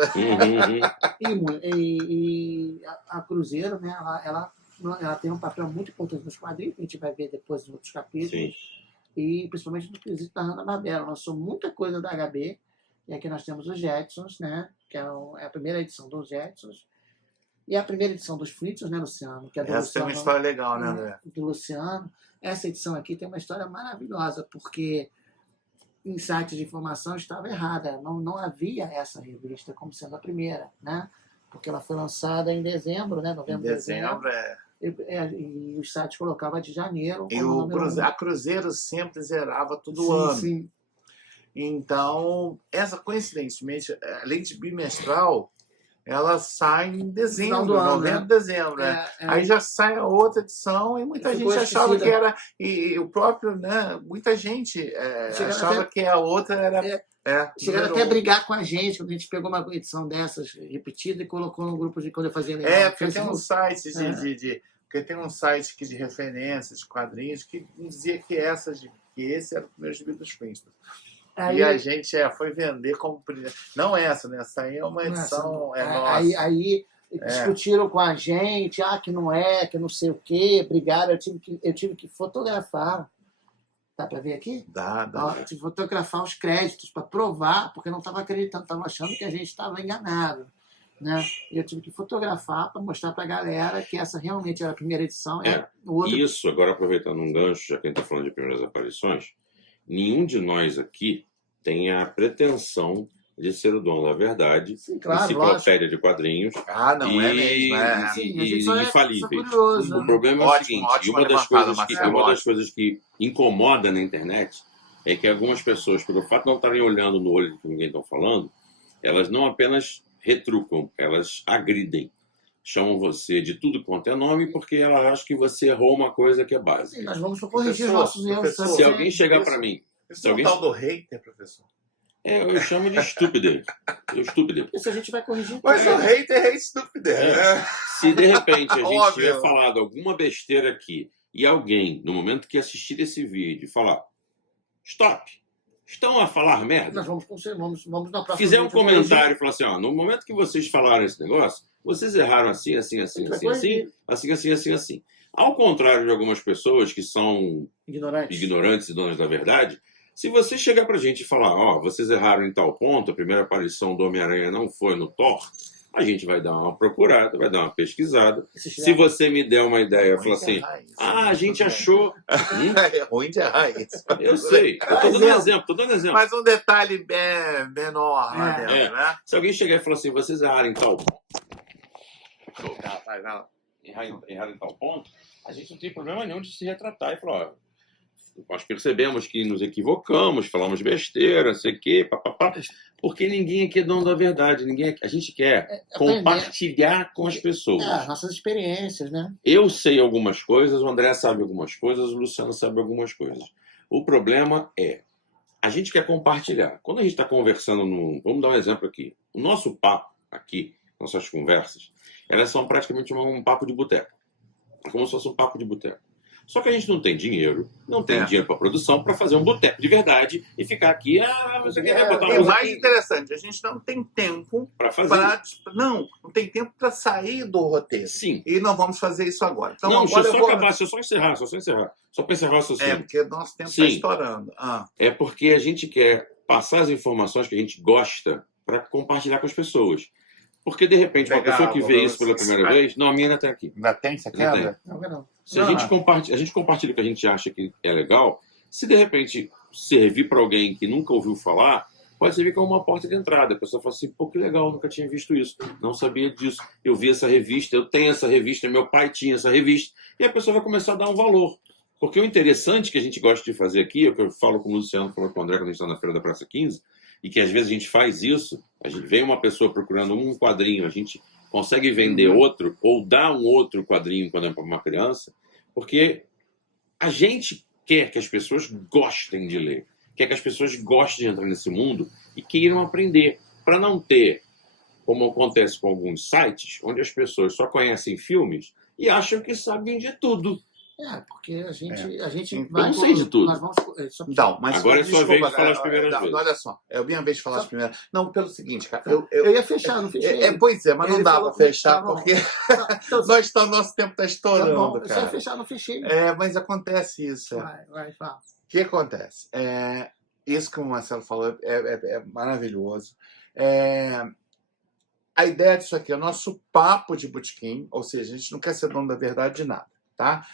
E a Cruzeiro, né, ela tem um papel muito importante nos quadrinhos, que a gente vai ver depois em outros capítulos. Sim. E principalmente no quesito da Hanna-Barbera. Lançou muita coisa da HB. E aqui nós temos os Jetsons, né, que é a primeira edição dos Jetsons. E a primeira edição dos Flintstones, né, Luciano? Que é do Essa Luciano, tem uma história legal, né, André? Do Luciano. Essa edição aqui tem uma história maravilhosa, porque em sites de informação estava errada. Não havia essa revista como sendo a primeira, né? Porque ela foi lançada em dezembro, né? Novembro, dezembro. E os sites colocavam de janeiro. E a Cruzeiro sempre zerava todo ano. Sim. Então, essa coincidentemente, além de bimestral, ela sai em Final dezembro, do ano, novembro, né? dezembro, né? Aí já sai a outra edição e muita Ficou gente achava esquecida. que era... E o próprio, né? Muita gente Chegaram achava até- que a outra era... Chegaram número até a um. brigar com a gente, quando a gente pegou uma edição dessas repetida e colocou no grupo de quando eu fazia legal no Porque tem um Facebook. site É. porque tem um site aqui de referências, de quadrinhos, que dizia que esse era o primeiro gibi dos Príncipes. Aí, E a gente foi vender como... Não essa, né? Essa aí é uma edição... nossa. aí discutiram com a gente, que não é, que não sei o quê, brigaram, eu tive que fotografar. Dá para ver aqui? Dá. Ó, eu tive que fotografar os créditos para provar, porque eu não estava acreditando, estava achando que a gente estava enganado. Né? E eu tive que fotografar para mostrar para a galera que essa realmente era a primeira edição. O outro... Isso, agora aproveitando um gancho, já que a gente está falando de primeiras aparições, nenhum de nós aqui tem a pretensão de ser o dono da verdade, Sim, claro, enciclopédia de quadrinhos. Não é mesmo. Sim, a gente só é infalíveis. curioso. O problema é o seguinte, ótima uma das levantada, coisas coisas que incomoda na internet é que algumas pessoas, pelo fato de não estarem olhando no olho de que ninguém está falando, elas não apenas retrucam, elas agridem. Chamam você de tudo quanto é nome porque ela acha que você errou uma coisa que é básica. Nós vamos corrigir os nossos erros. Professor, Se alguém chegar para mim... Isso é o tal do hater, professor? Eu chamo de estúpido. Isso a gente vai corrigir. Mas o hater é estúpido. Se de repente a gente Óbvio. tiver falado alguma besteira aqui e alguém, no momento que assistir esse vídeo, falar stop, estão a falar merda, Nós vamos na próxima. fizer um vídeo comentário e falar assim, no momento que vocês falaram esse negócio, vocês erraram assim. Ao contrário de algumas pessoas que são ignorantes e donas da verdade, se você chegar pra gente e falar, vocês erraram em tal ponto, a primeira aparição do Homem-Aranha não foi no Thor, a gente vai dar uma procurada, vai dar uma pesquisada. Se você me der uma ideia e falar assim, a gente achou... É ruim de errar isso. Eu sei, eu tô dando exemplo. Mas um detalhe menor lá dentro, né? Se alguém chegar e falar assim, vocês erraram em tal ponto, erraram em tal ponto, a gente não tem problema nenhum de se retratar e falar, nós percebemos que nos equivocamos, falamos besteira, não sei o quê, papapá, porque ninguém aqui é dono da verdade, a gente quer compartilhar com as pessoas. As nossas experiências, né? Eu sei algumas coisas, o André sabe algumas coisas, o Luciano sabe algumas coisas. O problema é, a gente quer compartilhar. Quando a gente está conversando vamos dar um exemplo aqui. O nosso papo aqui, nossas conversas, elas são praticamente um papo de boteco. É como se fosse um papo de boteco. Só que a gente não tem dinheiro, dinheiro para produção, para fazer um boteco de verdade e ficar aqui, você quer botar uma mais interessante, a gente não tem tempo para fazer. Não tem tempo para sair do roteiro. Sim. E não vamos fazer isso agora. Então, não, agora deixa eu só encerrar. Só para encerrar o É, assunto. porque nosso tempo está estourando. É porque a gente quer passar as informações que a gente gosta para compartilhar com as pessoas. Porque, de repente, uma pessoa que vê isso pela primeira vez... Não, a minha ainda tem aqui. Ainda tem? Você quebra? Não. Se a gente compartilha o que a gente acha que é legal, se de repente servir para alguém que nunca ouviu falar, pode servir como uma porta de entrada. A pessoa fala assim, pô, que legal, nunca tinha visto isso. Não sabia disso. Eu vi essa revista, eu tenho essa revista, meu pai tinha essa revista. E a pessoa vai começar a dar um valor. Porque o interessante que a gente gosta de fazer aqui, é o que eu falo com o Luciano, falou com o André quando a gente está na Feira da Praça 15, e que às vezes a gente faz isso, a gente vem uma pessoa procurando um quadrinho, a gente consegue vender outro, ou dar um outro quadrinho quando é para uma criança, porque a gente quer que as pessoas gostem de ler, quer que as pessoas gostem de entrar nesse mundo e queiram aprender, para não ter, como acontece com alguns sites, onde as pessoas só conhecem filmes e acham que sabem de tudo. Porque a gente Eu não sei de tudo. Então, mas agora é sua vez de falar as primeiras vezes. Olha só, é a minha vez de falar as primeiras. Não, pelo seguinte, cara. Eu ia fechar, não fechei. Pois é, mas não dá para fechar, tá porque nosso tempo está estourando, cara. cara. Se eu fechar, não fechei. Mas acontece isso. Vai, fala. O que acontece? Isso que o Marcelo falou é maravilhoso. A ideia disso aqui é o nosso papo de botequim, ou seja, a gente não quer ser dono da verdade de nada, tá?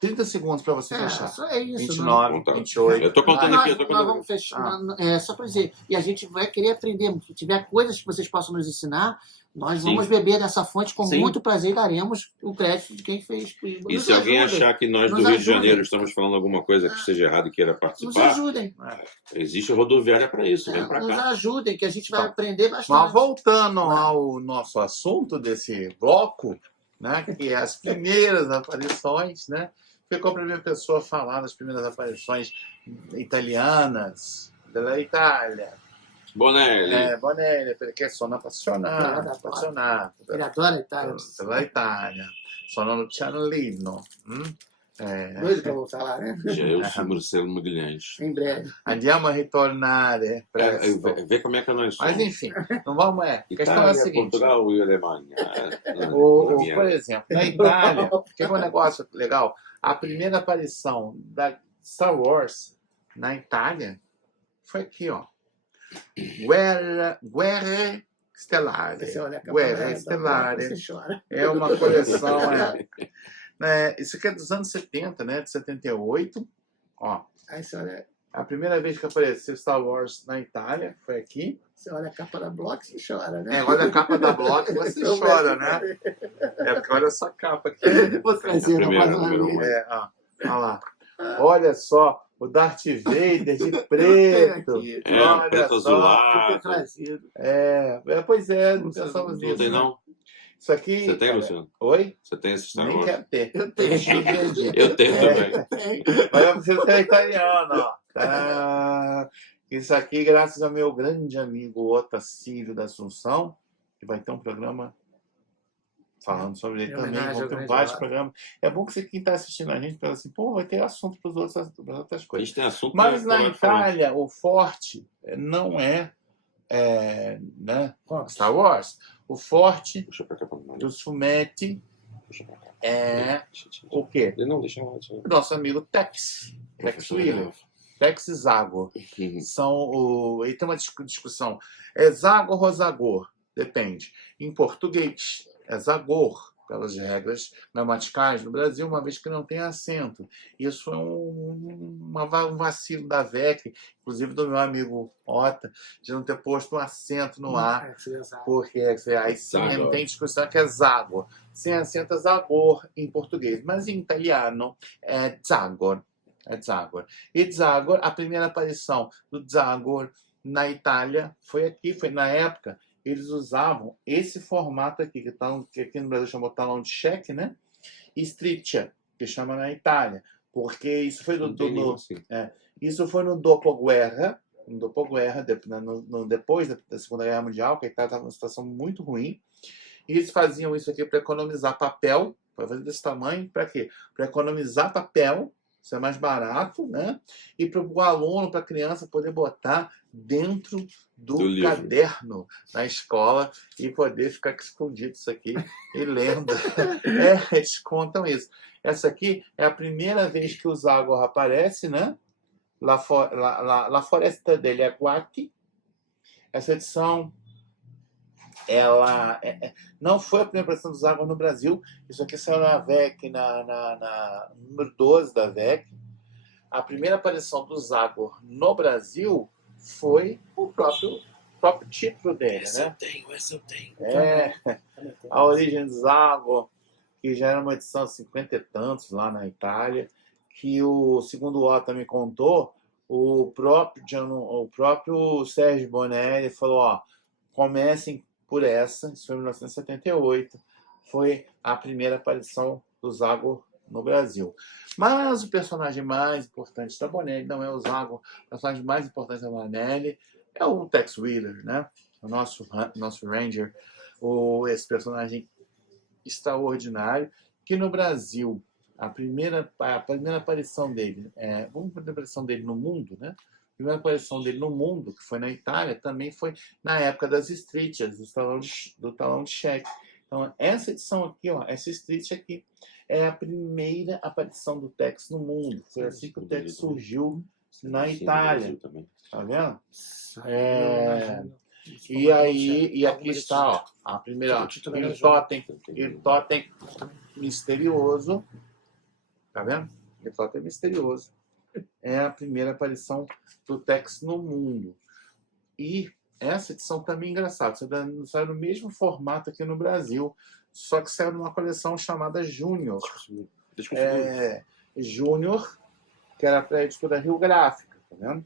30 segundos para você fechar. Só é isso, 29, não. 28. Eu tô contando aqui, Nós vamos fechar. Só para dizer. E a gente vai querer aprender. Se tiver coisas que vocês possam nos ensinar, Nós Sim. vamos beber dessa fonte com Sim. muito prazer e daremos o crédito de quem fez. E se alguém achar que nós do Nos Rio de ajudem. Janeiro estamos falando alguma coisa que esteja errado e queira Nos participar, ajudem. existe rodoviária para isso, vem para Nos cá. ajudem, que a gente vai Então, aprender Mas bastante. voltando ao nosso assunto desse bloco, né, que é as primeiras aparições, né? Ficou a primeira pessoa a falar das primeiras aparições italianas, da Itália. Bonelli, Bonelli, perché sono appassionato Ele adora a Itália. pela Itália. Sono Luciano Lino. Doido pra voltar lá, né? Gelson, Marcelo Magalhães. Em breve. Andiamo a ritornare presto. Vê como é que nós somos. Mas enfim, não vamos. A questão é a Itália, seguinte. Portugal e Alemanha. Por exemplo, na Itália, que é um negócio legal, a primeira aparição da Star Wars na Itália foi aqui, ó. Guerre Stellari. Você olha a capa Guerra da- Stellari. Você chora. É uma coleção. Isso aqui é dos anos 70, né? De 78. Ó, Aí você olha a primeira vez que apareceu Star Wars na Itália foi aqui. a capa da Block e chora, né? Olha a capa da Block, você Eu chora, peço né? Porque olha essa capa aqui. Vou trazer Primeira, mais uma número vez. um. Olha lá. Olha só, o Darth Vader de preto. Tem aqui. Olha preto só. azulado. Vou ter trazido. Pois é, não Não pensamos Não nisso. tem, né? não? Isso aqui. Você tem, Luciano? Oi? Você tem esse Star Nem Wars? quero ter. Eu tenho. Eu tenho também. Tem. Mas eu preciso ter italiano, ó. Isso aqui, graças ao meu grande amigo Otacílio da Assunção, que vai ter um programa falando sobre ele Em também. homenagem Vão ao ter grande vários Otto. programas. É bom que você que está assistindo a gente fala assim, pô, vai ter assunto para outras A coisas. gente tem assunto Mas pra na falar. Itália, o forte não né, Ó, Star Wars. O forte Puxa pra cá pra mim. dos fumetti Puxa pra cá. é o quê? Não, deixa lá. Deixa lá. Nosso amigo Tex Wheeler. Tex e Zagor. Aí tem uma discussão. É Zagor ou Zagor? Depende. Em português, é Zagor, pelas regras gramaticais do Brasil, uma vez que não tem acento. Isso é um vacilo da VEC, inclusive do meu amigo Ota, de não ter posto um acento no A, porque aí sim Zagor. não tem discussão que é Zagor. Sem acento é Zagor em português, mas em italiano é Zagor. E Zagor, a primeira aparição do Zagor na Itália foi aqui, foi na época. Eles usavam esse formato aqui, que aqui no Brasil chamou talão de cheque, né? E striscia, que chama na Itália. Porque isso foi isso foi no dopoguerra, depois da Segunda Guerra Mundial, que a Itália estava numa situação muito ruim. E eles faziam isso aqui para economizar papel, para fazer desse tamanho, para quê? Para economizar papel, isso é mais barato, né? E para o aluno, para a criança poder botar dentro do caderno na escola e poder ficar escondido isso aqui e lendo. Eles contam isso. Essa aqui é a primeira vez que o Zagor aparece, né? La Foresta degli Agguati. Essa edição, ela não foi a primeira aparição do Zagor no Brasil. Isso aqui saiu na VEC, na número 12 da VEC. A primeira aparição do Zagor no Brasil foi o próprio título dele, né? Essa eu tenho. A origem do Zagor, que já era uma edição 50 e tantos lá na Itália, que o segundo Otto me contou, o próprio Sérgio Bonelli falou, ó, comecem por essa, isso foi em 1978, foi a primeira aparição do Zagor no Brasil. Mas o personagem mais importante da Bonelli não é o Zagor, o personagem mais importante da Bonelli é o Tex Wheeler, né? O nosso Ranger, esse personagem extraordinário, que no Brasil, a primeira aparição dele, vamos para a aparição dele no mundo, né? A primeira aparição dele no mundo, que foi na Itália, também foi na época das Striscias, do talão de cheque. Então, essa edição aqui, ó, essa Striscia aqui, é a primeira aparição do Tex no mundo. Foi assim que o Tex surgiu na Itália. Tá vendo? E aqui está, ó, a primeira, ele totem misterioso. Tá vendo? Ele totem misterioso. É a primeira aparição do Tex no mundo. E essa edição também é engraçada. Saiu no mesmo formato aqui no Brasil, só que saiu numa coleção chamada Júnior. Júnior, que era para a editora Rio Gráfica, tá vendo?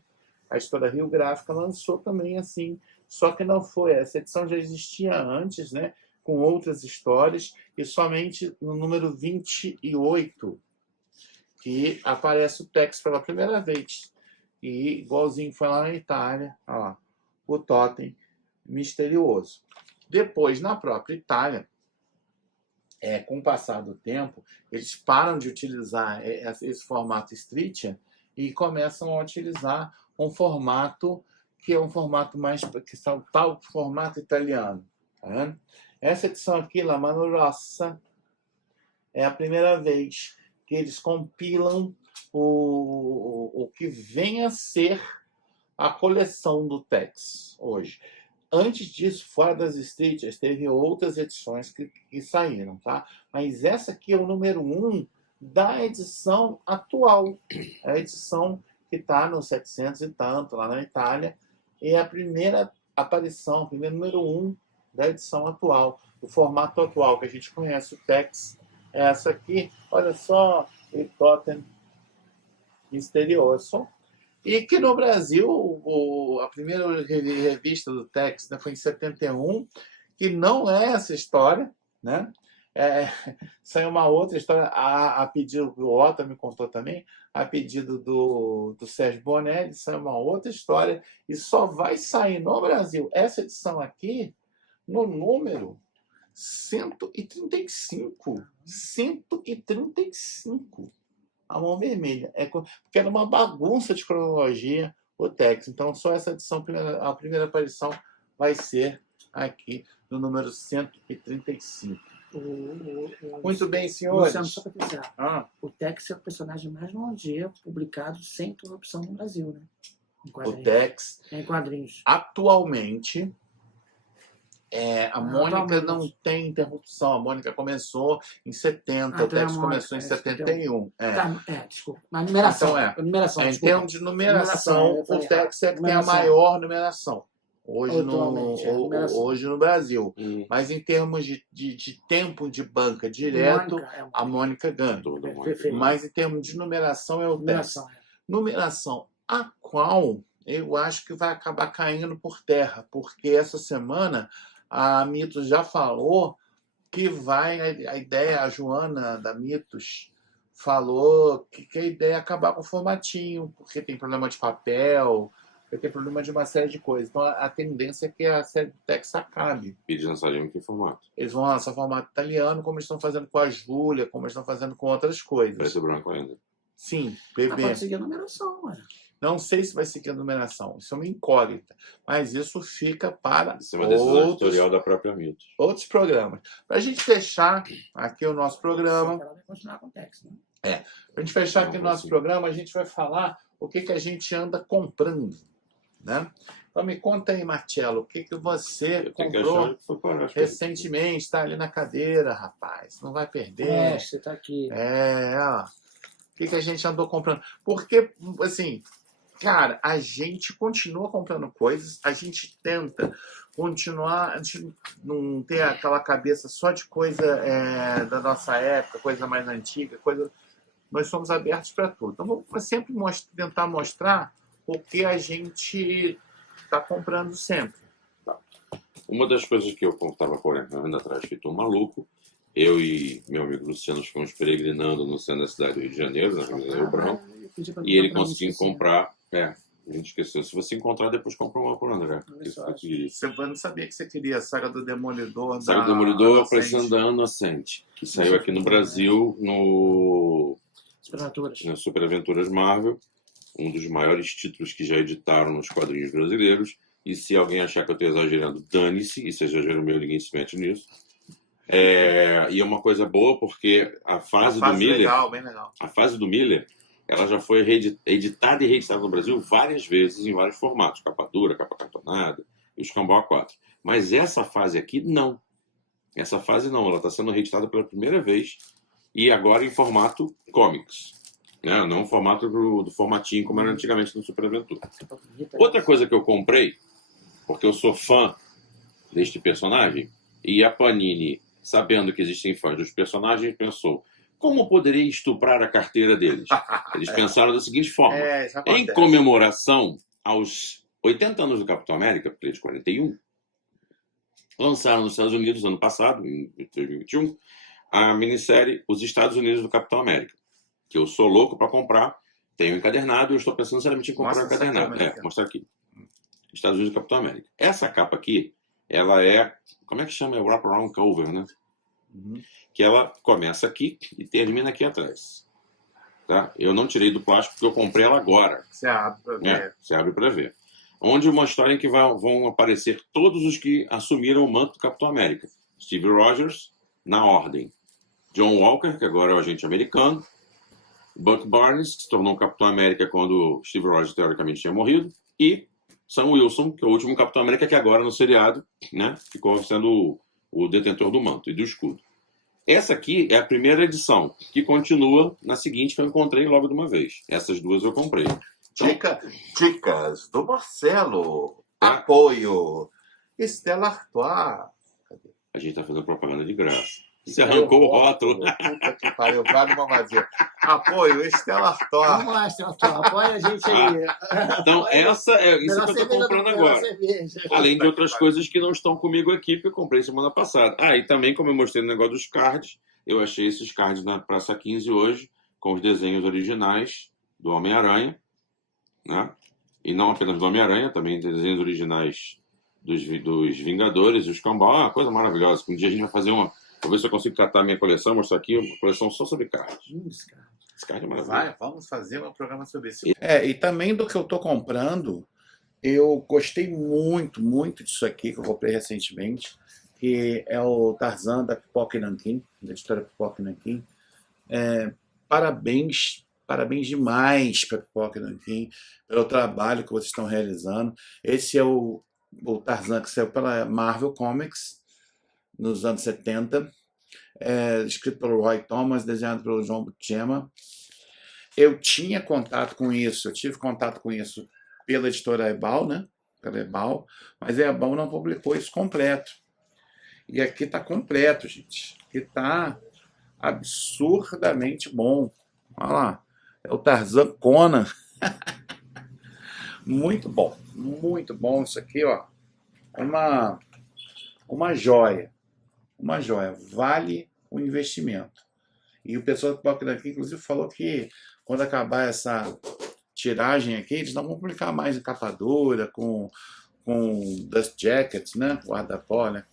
A editora Rio Gráfica lançou também assim, só que não foi. Essa edição já existia antes, né? Com outras histórias, e somente no número 28 que aparece o Tex pela primeira vez. E igualzinho foi lá na Itália, olha lá, o Totem Misterioso. Depois, na própria Itália, com o passar do tempo, eles param de utilizar esse formato Strictia e começam a utilizar um formato que é um formato mais, que é o tal formato italiano. Tá vendo? Essa edição aqui, La Mano Rossa, é a primeira vez que eles compilam o que vem a ser a coleção do Tex hoje. Antes disso, fora das Strictias, teve outras edições que saíram, tá? Mas essa aqui é o número 1 da edição atual. É a edição que está no 700 e tanto, lá na Itália. E é a primeira aparição, o primeiro número 1 da edição atual. O formato atual que a gente conhece, o Tex, é essa aqui. Olha só, o Totem Misterioso. E que no Brasil, a primeira revista do Tex, né, foi em 71, que não é essa história, né? Saiu uma outra história, a pedido do Otto, me contou também, a pedido do Sérgio Bonelli, saiu uma outra história, e só vai sair no Brasil essa edição aqui no número 135. 135. A mão vermelha. Porque era uma bagunça de cronologia o Tex. Então, só essa edição, a primeira aparição, vai ser aqui no número 135. Muito bem, senhores. Luciano, só para pensar. O Tex é o personagem mais longevo publicado sem interrupção no Brasil, né? O Tex, em quadrinhos. Atualmente, a Mônica não tem interrupção. A Mônica começou em 70, o Tex começou em 71. Desculpa. Mas numeração. Então, numeração, em termos de numeração, o Tex é que tem a maior numeração. Hoje no Brasil. Mas em termos de tempo de banca direto, a Mônica ganha. Mas em termos de numeração, é o Tex. Numeração a qual eu acho que vai acabar caindo por terra, porque essa semana a Mitos já falou que vai, a ideia, a Joana da Mitos falou que a ideia é acabar com o formatinho, porque tem problema de papel, tem problema de uma série de coisas. Então a tendência é que a série do Tex acabe. E eles lançariam em que formato? Eles vão lançar formato italiano, como eles estão fazendo com a Júlia, como eles estão fazendo com outras coisas. Preto e branco ainda? Sim, PV. Mas pode seguir a numeração, mano. Não sei se vai seguir a numeração. Isso é uma incógnita. Mas isso fica para isso é uma decisão editorial da própria Mitos. Outros programas. Para a gente fechar aqui o nosso programa. Ela vai continuar com o Tex, né? Para a gente fechar aqui o nosso programa, a gente vai falar o que a gente anda comprando. Né? Então me conta aí, Marcelo, o que você comprou recentemente? Está ali na cadeira, rapaz. Não vai perder. Você está aqui. Ó. O que a gente andou comprando? Porque, assim, cara, a gente continua comprando coisas, a gente tenta continuar, a gente não ter aquela cabeça só de coisa da nossa época, coisa mais antiga, nós somos abertos para tudo. Então, vamos sempre tentar mostrar o que a gente está comprando sempre. Uma das coisas que eu estava correndo atrás, que estou maluco, eu e meu amigo Luciano fomos peregrinando no centro da cidade do Rio de Janeiro, na Avenida Rio Branco, e ele conseguiu comprar. A gente esqueceu. Se você encontrar, depois compra uma por André. Você não sabia que você queria a Saga do Demolidor. Saga do Demolidor, Precisando da Inocente, que saiu aqui no Brasil no Super Aventuras Marvel, um dos maiores títulos que já editaram nos quadrinhos brasileiros. E se alguém achar que eu estou exagerando, dane-se, e se exagero meu, ninguém se mete nisso. E é uma coisa boa porque a fase do Miller, legal, bem legal. A fase do Miller, ela já foi editada e reeditada no Brasil várias vezes em vários formatos, capa dura, capa cartonada e os Cambau A4. Mas essa fase aqui não. Essa fase não, ela está sendo reeditada pela primeira vez e agora em formato comics, né? Não o formato do formatinho como era antigamente no Super Aventura. Outra coisa que eu comprei porque eu sou fã deste personagem, e a Panini, sabendo que existem fãs dos personagens, pensou: como poderia estuprar a carteira deles? Eles pensaram da seguinte forma: Isso em acontece. comemoração aos 80 anos do Capitão América, porque ele é de 41, lançaram nos Estados Unidos ano passado, em 2021, a minissérie Os Estados Unidos do Capitão América, que eu sou louco para comprar, tenho encadernado e eu estou pensando seriamente em comprar Mostra o encadernado. essa câmera aqui. Mostrar aqui. Estados Unidos do Capitão América. Essa capa aqui, ela é, como é que chama? É wraparound cover, né? Uhum. Que ela começa aqui e termina aqui atrás. Tá? Eu não tirei do plástico porque eu comprei ela agora. Você abre pra ver. Você abre para ver. Onde uma história em que vão aparecer todos os que assumiram o manto do Capitão América. Steve Rogers, na ordem. John Walker, que agora é o agente americano. Buck Barnes, que se tornou Capitão América quando Steve Rogers teoricamente tinha morrido. E Sam Wilson, que é o último Capitão América, que agora no seriado, né, ficou sendo o detentor do manto e do escudo. Essa aqui é a primeira edição, que continua na seguinte, que eu encontrei logo de uma vez. Essas duas eu comprei. Dicas do Marcelo. É. Apoio. Stella Artois. A gente tá fazendo propaganda de graça. Você arrancou o rótulo. Puta que pariu, vale uma vazia. Apoio, Stella Artois. Vamos lá, Stella Artois, apoia a gente aí. Então, essa é isso que eu tô comprando agora. Além de outras coisas que não estão comigo aqui, que eu comprei semana passada. E também, como eu mostrei no negócio dos cards, eu achei esses cards na Praça 15 hoje, com os desenhos originais do Homem-Aranha, né? E não apenas do Homem-Aranha, também desenhos originais dos Vingadores e os Cambau. Uma coisa maravilhosa. Um dia a gente vai fazer uma... Vou ver se eu consigo catar minha coleção, mostrar aqui uma coleção só sobre cards. Esse card é maravilhoso. Vamos fazer um programa sobre isso. E também do que eu tô comprando, eu gostei muito, muito disso aqui, que eu comprei recentemente, que é o Tarzan da Pipoca e Nanquim, da editora Pipoca e Nanquim. Parabéns demais para Pipoca e Nanquim, pelo trabalho que vocês estão realizando. Esse é o Tarzan que saiu pela Marvel Comics, nos anos 70, escrito pelo Roy Thomas, desenhado pelo João Buscema. Eu tinha contato com isso, eu tive contato com isso pela editora Ebal, né? Pela Ebal, mas a Ebal não publicou isso completo. E aqui está completo, gente. Aqui está absurdamente bom. Olha lá, é o Tarzan Conan. Muito bom isso aqui, ó. Uma joia. Uma joia, vale o investimento. E o pessoal do Pipoca aqui, inclusive, falou que quando acabar essa tiragem aqui, eles não vão publicar mais em capa dura, com dust jackets, né? Guarda-pó, né?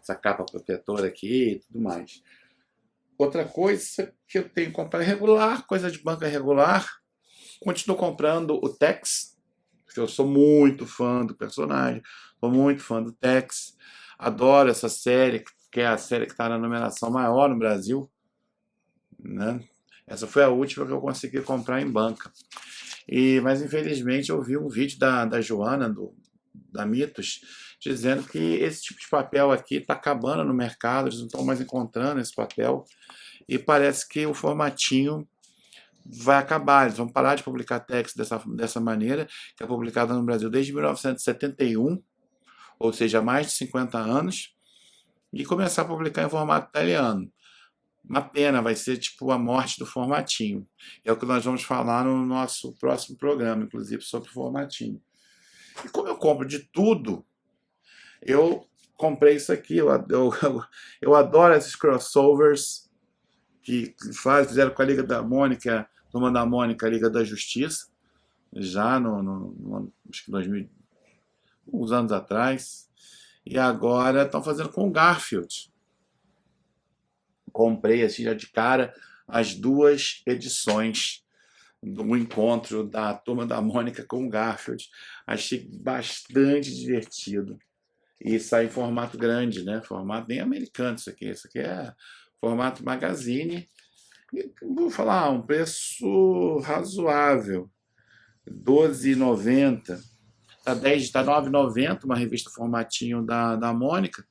Essa capa protetora aqui e tudo mais. Outra coisa que eu tenho comprado regular, coisa de banca regular, continuo comprando o Tex, porque eu sou muito fã do personagem, sou muito fã do Tex, adoro essa série, que é a série que está na numeração maior no Brasil, né? Essa foi a última que eu consegui comprar em banca. Mas infelizmente eu vi um vídeo da Joana, da Mitos, dizendo que esse tipo de papel aqui está acabando no mercado, eles não estão mais encontrando esse papel, e parece que o formatinho vai acabar, eles vão parar de publicar texto dessa maneira, que é publicada no Brasil desde 1971, ou seja, há mais de 50 anos, e começar a publicar em formato italiano. Uma pena, vai ser tipo a morte do formatinho. É o que nós vamos falar no nosso próximo programa, inclusive, sobre o formatinho. E como eu compro de tudo, eu comprei isso aqui. Eu adoro esses crossovers que fizeram com a Liga da Mônica, Turma da Mônica, a Liga da Justiça, já acho que 2000, uns anos atrás. E agora estão fazendo com o Garfield. Comprei assim já de cara as duas edições do encontro da Turma da Mônica com o Garfield. Achei bastante divertido. E sai em formato grande, né? Formato nem americano isso aqui. Isso aqui é formato magazine. E vou falar, um preço razoável. R$ 12,90. Está R$ 9,90 uma revista formatinho da Mônica.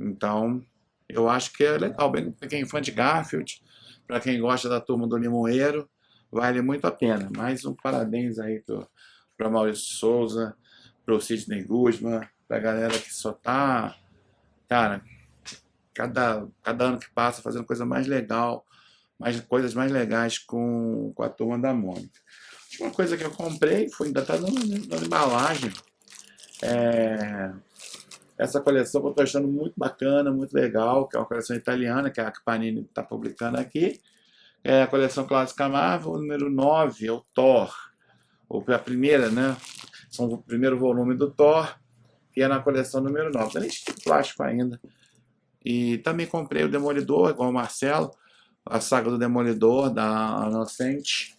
Então, eu acho que é legal. Para quem é fã de Garfield, para quem gosta da Turma do Limoeiro, vale muito a pena. Mais um parabéns aí para Maurício Souza, pro Sidney Guzman, pra galera que só tá, cara, cada ano que passa fazendo coisa mais legal, coisas mais legais com a Turma da Mônica. A última coisa que eu comprei foi, ainda tá na embalagem, essa coleção que eu estou achando muito bacana, muito legal, que é uma coleção italiana, que a Panini está publicando aqui. É a coleção Clássica Marvel, o número 9, é o Thor. Ou a primeira, né? São o primeiro volume do Thor, que é na coleção número 9. Nem tinha plástico ainda. E também comprei o Demolidor, igual o Marcelo, a saga do Demolidor, da Inocente.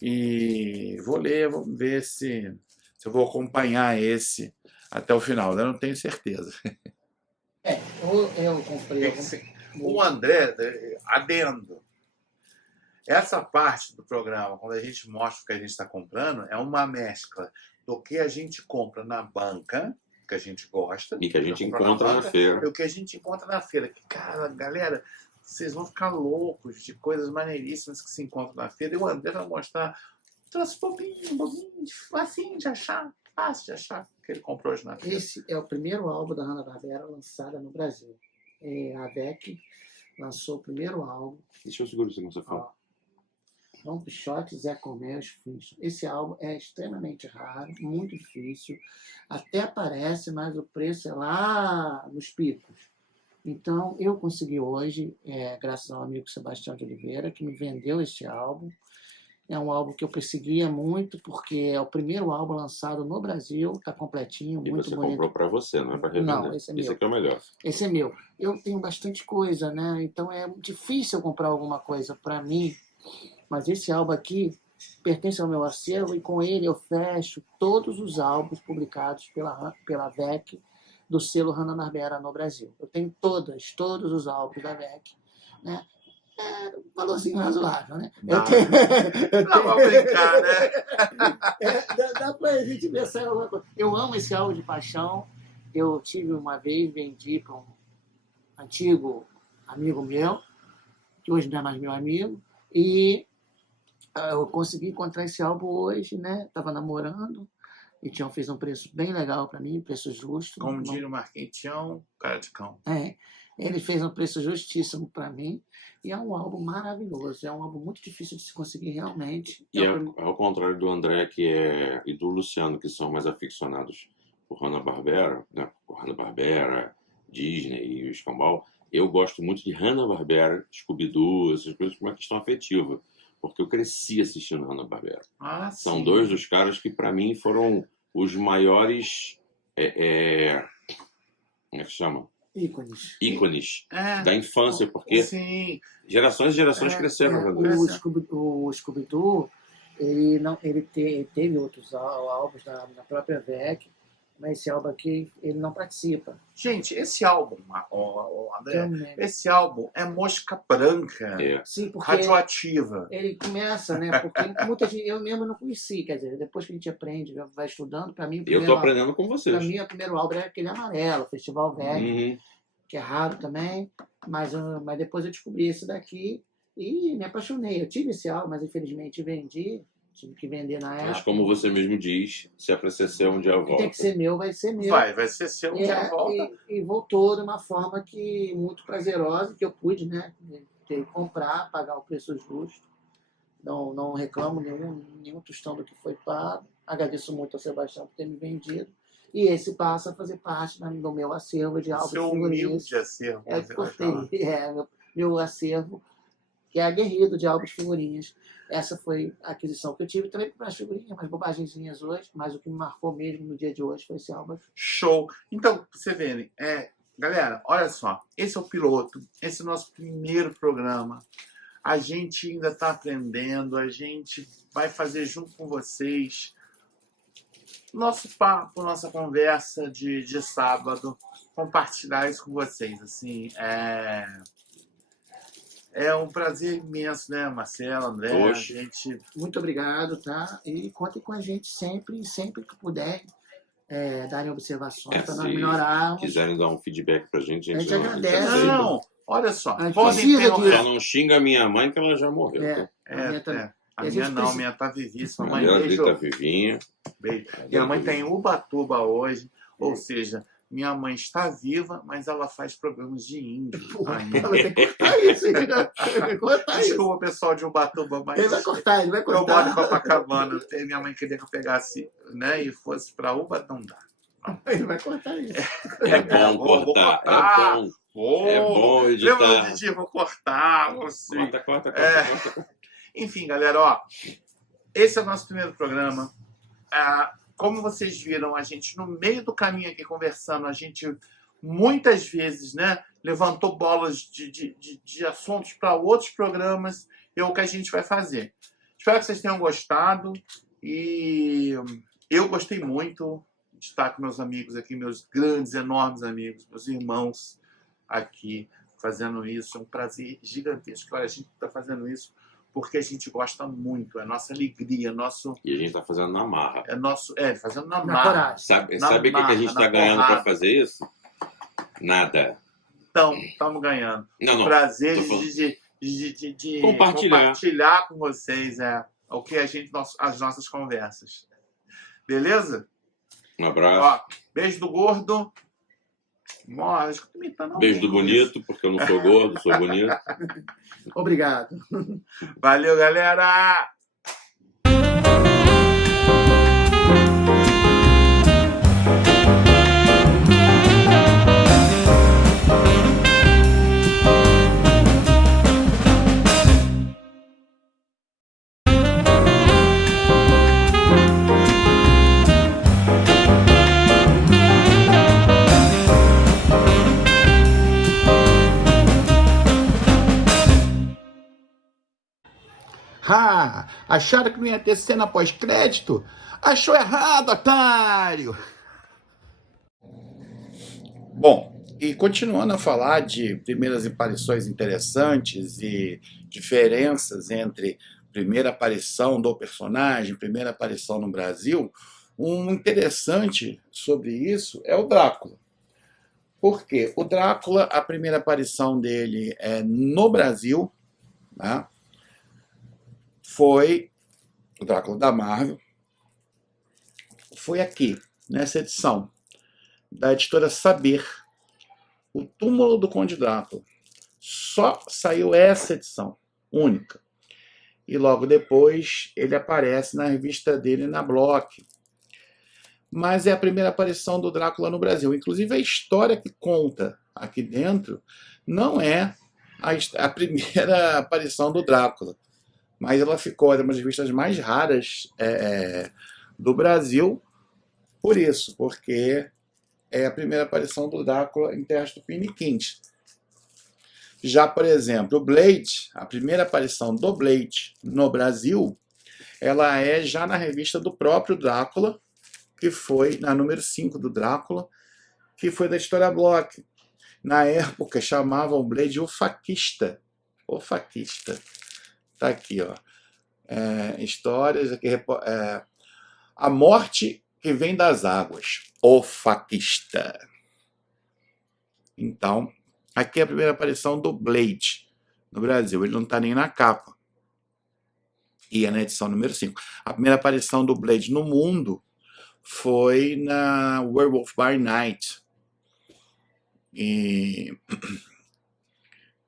E vou ler, vamos ver se eu vou acompanhar esse até o final. Eu não tenho certeza. Eu comprei. O André, adendo. Essa parte do programa, quando a gente mostra o que a gente está comprando, é uma mescla do que a gente compra na banca, que a gente gosta. E que a gente encontra na feira. E o que a gente encontra na feira. Que, cara, galera, vocês vão ficar loucos de coisas maneiríssimas que se encontram na feira. E o André vai mostrar trouxe bobinho, facinho de achar, fácil de achar, que ele comprou hoje na feira. Esse é o primeiro álbum da Hanna-Barbera lançada no Brasil. A VEC lançou o primeiro álbum. Deixa eu segurar isso que você fala. Don Quixote, Zé Comé, Flintstones. Esse álbum é extremamente raro, muito difícil. Até aparece, mas o preço é lá nos picos. Então, eu consegui hoje, graças ao amigo Sebastião de Oliveira, que me vendeu esse álbum. É um álbum que eu perseguia muito, porque é o primeiro álbum lançado no Brasil, está completinho, e muito você bonito. Comprou para você, não é para revender? Não, esse é meu. Esse aqui é o melhor. Esse é meu. Eu tenho bastante coisa, né? Então é difícil eu comprar alguma coisa para mim, mas esse álbum aqui pertence ao meu acervo e com ele eu fecho todos os álbuns publicados pela VEC do selo Hanna-Barbera no Brasil. Eu tenho todos os álbuns da VEC, né? Um valorzinho razoável, né? Dá pra brincar, né? Dá pra gente pensar em alguma coisa. Eu amo esse álbum de paixão. Eu tive uma vez, vendi para um antigo amigo meu, que hoje não é mais meu amigo, e eu consegui encontrar esse álbum hoje, né? Estava namorando, e Tião fez um preço bem legal para mim, preço justo. Como diria o Marquinhos, Tião, cara de cão. Ele fez um preço justíssimo para mim, e é um álbum maravilhoso, é um álbum muito difícil de se conseguir realmente. E ao contrário do André e do Luciano, que são mais aficionados por Hanna-Barbera, né? Por Hanna-Barbera, Disney e o Escambau, eu gosto muito de Hanna-Barbera, Scooby-Doo, essas coisas por uma questão afetiva, porque eu cresci assistindo Hanna-Barbera. São dois dos caras que, para mim, foram os maiores... como é que chama? Ícones da infância, porque gerações e gerações cresceram. O Scooby-Doo, ele teve outros álbuns na própria VEC, mas esse álbum aqui, ele não participa. Gente, esse álbum, André, esse álbum é mosca branca, Sim, porque radioativa. Ele começa, né? Porque muita gente, eu mesmo não conheci, quer dizer, depois que a gente aprende, vai estudando, para mim... Eu estou aprendendo com vocês. Para mim, o primeiro álbum era aquele amarelo, Festival VEC, que é raro também, mas depois eu descobri esse daqui e me apaixonei. Eu tive esse álbum, mas infelizmente vendi, tive que vender na época. Mas como você mesmo diz, se é para ser seu, um dia volta. Tem que ser meu, vai ser meu. Vai ser seu, um dia volta. E voltou de uma forma muito prazerosa, que eu pude, né, comprar, pagar o preço justo. Não reclamo nenhum tostão do que foi pago. Agradeço muito ao Sebastião por ter me vendido. E esse passa a fazer parte do meu acervo de álbuns figurinhas. Seu humilde acervo. Meu acervo, que é aguerrido de álbuns figurinhas. Essa foi a aquisição que eu tive. Também para as figurinhas, umas bobagenzinhas hoje, mas o que me marcou mesmo no dia de hoje foi esse álbum. Show! Então, pra você verem, galera, olha só, esse é o piloto, esse é o nosso primeiro programa. A gente ainda está aprendendo, a gente vai fazer junto com vocês nosso papo, nossa conversa de sábado, compartilhar isso com vocês. Assim, é um prazer imenso, né, Marcelo, André? Muito obrigado, tá? E contem com a gente sempre que puderem darem observações para nós melhorarmos. Se quiserem dar um feedback pra gente, a gente agradece. Não, olha só. Só não xinga a minha mãe, que ela já morreu. A E a minha gente não, precisa- minha tá vivíssima. A Mãe, dela beijo. tá vivinha. Beijo. Minha mãe tá em Ubatuba hoje, ou seja, minha mãe está viva, mas ela faz programas de índio. Porra, ainda. vai ter que cortar isso, hein? Vai cortar isso. Desculpa, pessoal de Ubatuba, mas Ele vai cortar, ele vai eu moro em cortar. Copacabana. Minha mãe queria que eu pegasse, né, e fosse para Uba, não dá. Ele vai cortar isso. É bom Vou cortar. cortar. É bom. É bom Lembra editar. do Didi? Vou cortar. Vou sim. Corta. Enfim, galera, ó, esse é o nosso primeiro programa. Como vocês viram, a gente no meio do caminho aqui conversando, a gente muitas vezes, né, levantou bolas de assuntos para outros programas. É o que a gente vai fazer. Espero que vocês tenham gostado e eu gostei muito de estar com meus amigos aqui, meus grandes, enormes amigos, meus irmãos aqui fazendo isso. É um prazer gigantesco. Olha, a gente está fazendo isso porque a gente gosta muito, é nossa alegria, nosso. E a gente tá fazendo na marra. Fazendo na Na marra. coragem. Sabe Na o que a gente marra, tá na ganhando pra porrada. fazer isso? Nada. Então, estamos ganhando. Não. Prazer tô falando. de Compartilhar. com vocês o que as nossas conversas. Beleza? Um abraço. Ó, beijo do gordo. Acho que eu tô imitando alguém Beijo do com isso. bonito, porque eu não sou gordo, sou bonito. Obrigado. Valeu, galera! Acharam que não ia ter cena pós-crédito? Achou errado, otário! Bom, e continuando a falar de primeiras aparições interessantes e diferenças entre primeira aparição do personagem, primeira aparição no Brasil, um interessante sobre isso é o Drácula. Por quê? O Drácula, a primeira aparição dele é no Brasil, né? Foi o Drácula da Marvel, foi aqui, nessa edição da editora Saber, O Túmulo do Conde Drácula. Só saiu essa edição, única. E logo depois ele aparece na revista dele na Block. Mas é a primeira aparição do Drácula no Brasil. Inclusive a história que conta aqui dentro não é a primeira aparição do Drácula. Mas ela ficou uma das revistas mais raras do Brasil por isso, porque é a primeira aparição do Drácula em terras tupiniquins. Já, por exemplo, o Blade, a primeira aparição do Blade no Brasil, ela é já na revista do próprio Drácula, que foi na número 5 do Drácula, que foi da editora Block. Na época chamavam o Blade o Faquista. O Faquista. Tá aqui, ó. Histórias aqui. A morte que vem das águas. O Faquista. Então, aqui é a primeira aparição do Blade no Brasil. Ele não está nem na capa. E é na edição número 5. A primeira aparição do Blade no mundo foi na Werewolf by Night.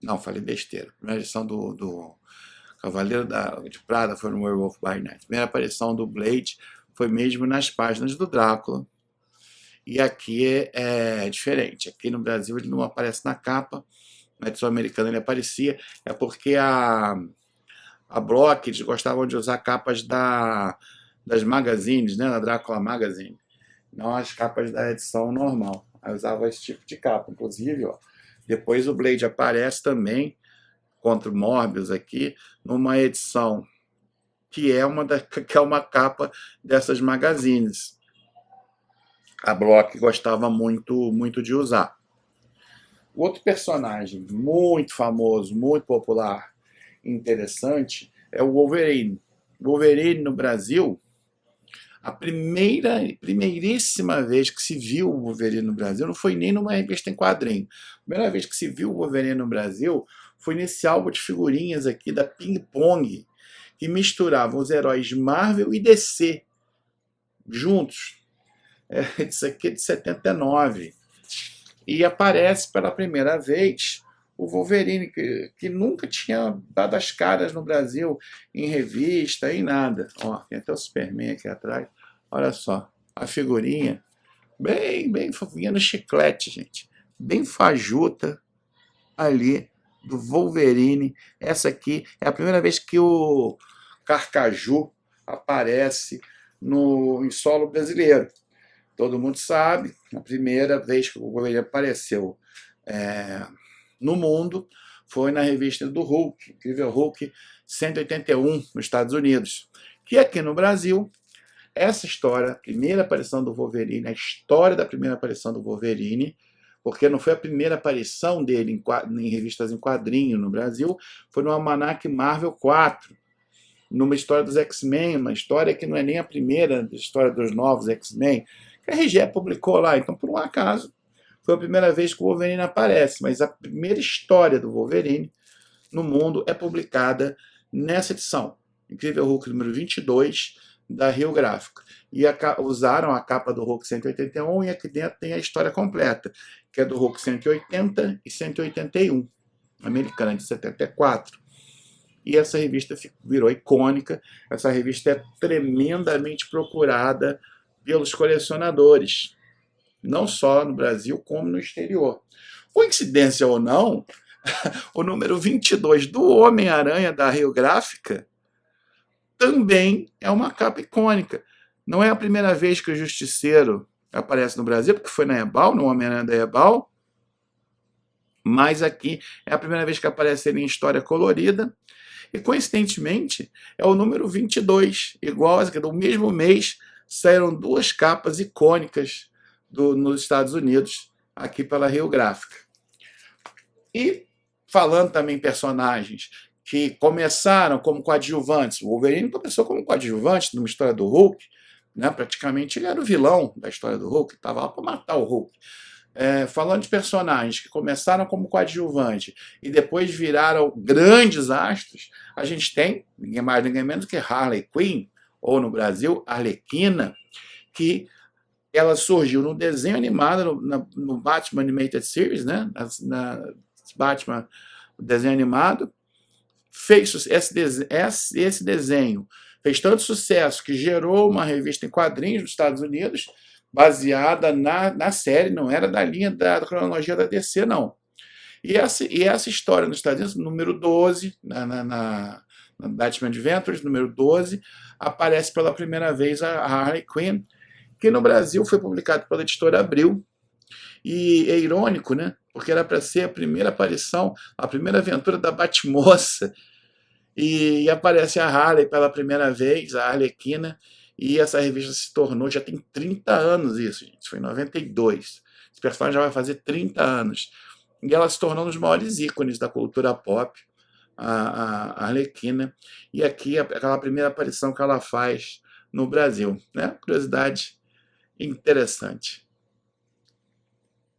Não, falei besteira. A primeira edição do Cavaleiro de Prada foi no Werewolf by Night. A primeira aparição do Blade foi mesmo nas páginas do Drácula. E aqui é diferente. Aqui no Brasil ele não aparece na capa. Na edição americana ele aparecia. É porque a Block, eles gostavam de usar capas das magazines, né? Da Drácula Magazine. Não as capas da edição normal. Aí usava esse tipo de capa. Inclusive, ó, depois o Blade aparece também contra o Morbius aqui, numa edição que é uma capa dessas magazines. A Block gostava muito de usar. Outro personagem muito famoso, muito popular, interessante, é o Wolverine. Wolverine no Brasil, a primeiríssima vez que se viu o Wolverine no Brasil não foi nem numa revista em quadrinho. A primeira vez que se viu o Wolverine no Brasil foi nesse álbum de figurinhas aqui da Ping Pong, que misturava os heróis Marvel e DC juntos. Isso aqui é de 79. E aparece pela primeira vez o Wolverine, que nunca tinha dado as caras no Brasil, em revista, em nada. Ó, tem até o Superman aqui atrás. Olha só, a figurinha, bem fofinha no chiclete, gente. Bem fajuta ali, do Wolverine. Essa aqui é a primeira vez que o Carcaju aparece em solo brasileiro. Todo mundo sabe, a primeira vez que o Wolverine apareceu no mundo foi na revista do Hulk, Incrível Hulk 181, nos Estados Unidos. Que aqui no Brasil, essa história, a primeira aparição do Wolverine, a história da primeira aparição do Wolverine, porque não foi a primeira aparição dele em revistas em quadrinho no Brasil, foi no Almanac Marvel 4, numa história dos X-Men, uma história que não é nem a primeira história dos novos X-Men, que a RGE publicou lá. Então, por um acaso, foi a primeira vez que o Wolverine aparece, mas a primeira história do Wolverine no mundo é publicada nessa edição, Incrível Hulk número 22, da Rio Gráfica. E usaram a capa do Hulk 181 e aqui dentro tem a história completa, que é do Hulk 180 e 181, americana, de 74. E essa revista virou icônica, essa revista é tremendamente procurada pelos colecionadores, não só no Brasil, como no exterior. Coincidência ou não, o número 22 do Homem-Aranha da Rio Gráfica também é uma capa icônica. Não é a primeira vez que o Justiceiro aparece no Brasil, porque foi na Ebal, no Homem-Aranha da Ebal, mas aqui é a primeira vez que aparece ele em história colorida, e coincidentemente é o número 22, igual a do mesmo mês, saíram duas capas icônicas nos Estados Unidos, aqui pela Rio Gráfica. E falando também em personagens que começaram como coadjuvantes, o Wolverine começou como coadjuvante numa história do Hulk, né? Praticamente ele era o vilão da história do Hulk, estava lá para matar o Hulk. Falando de personagens que começaram como coadjuvante e depois viraram grandes astros, a gente tem ninguém mais, ninguém menos que Harley Quinn, ou no Brasil, Arlequina, que ela surgiu no desenho animado, no Batman Animated Series, né? Batman, desenho animado, fez esse desenho, fez tanto sucesso que gerou uma revista em quadrinhos nos Estados Unidos, baseada na série, não era da linha da cronologia da DC, não. E essa história nos Estados Unidos, número 12, na Batman Adventures, número 12, aparece pela primeira vez a Harley Quinn, que no Brasil foi publicado pela editora Abril. E é irônico, né? Porque era para ser a primeira aparição, a primeira aventura da Batmoça. E aparece a Harley pela primeira vez, a Arlequina, e essa revista se tornou, já tem 30 anos isso, gente, foi em 92. Esse personagem já vai fazer 30 anos. E ela se tornou um dos maiores ícones da cultura pop, a Arlequina. E aqui aquela primeira aparição que ela faz no Brasil, né? Curiosidade interessante.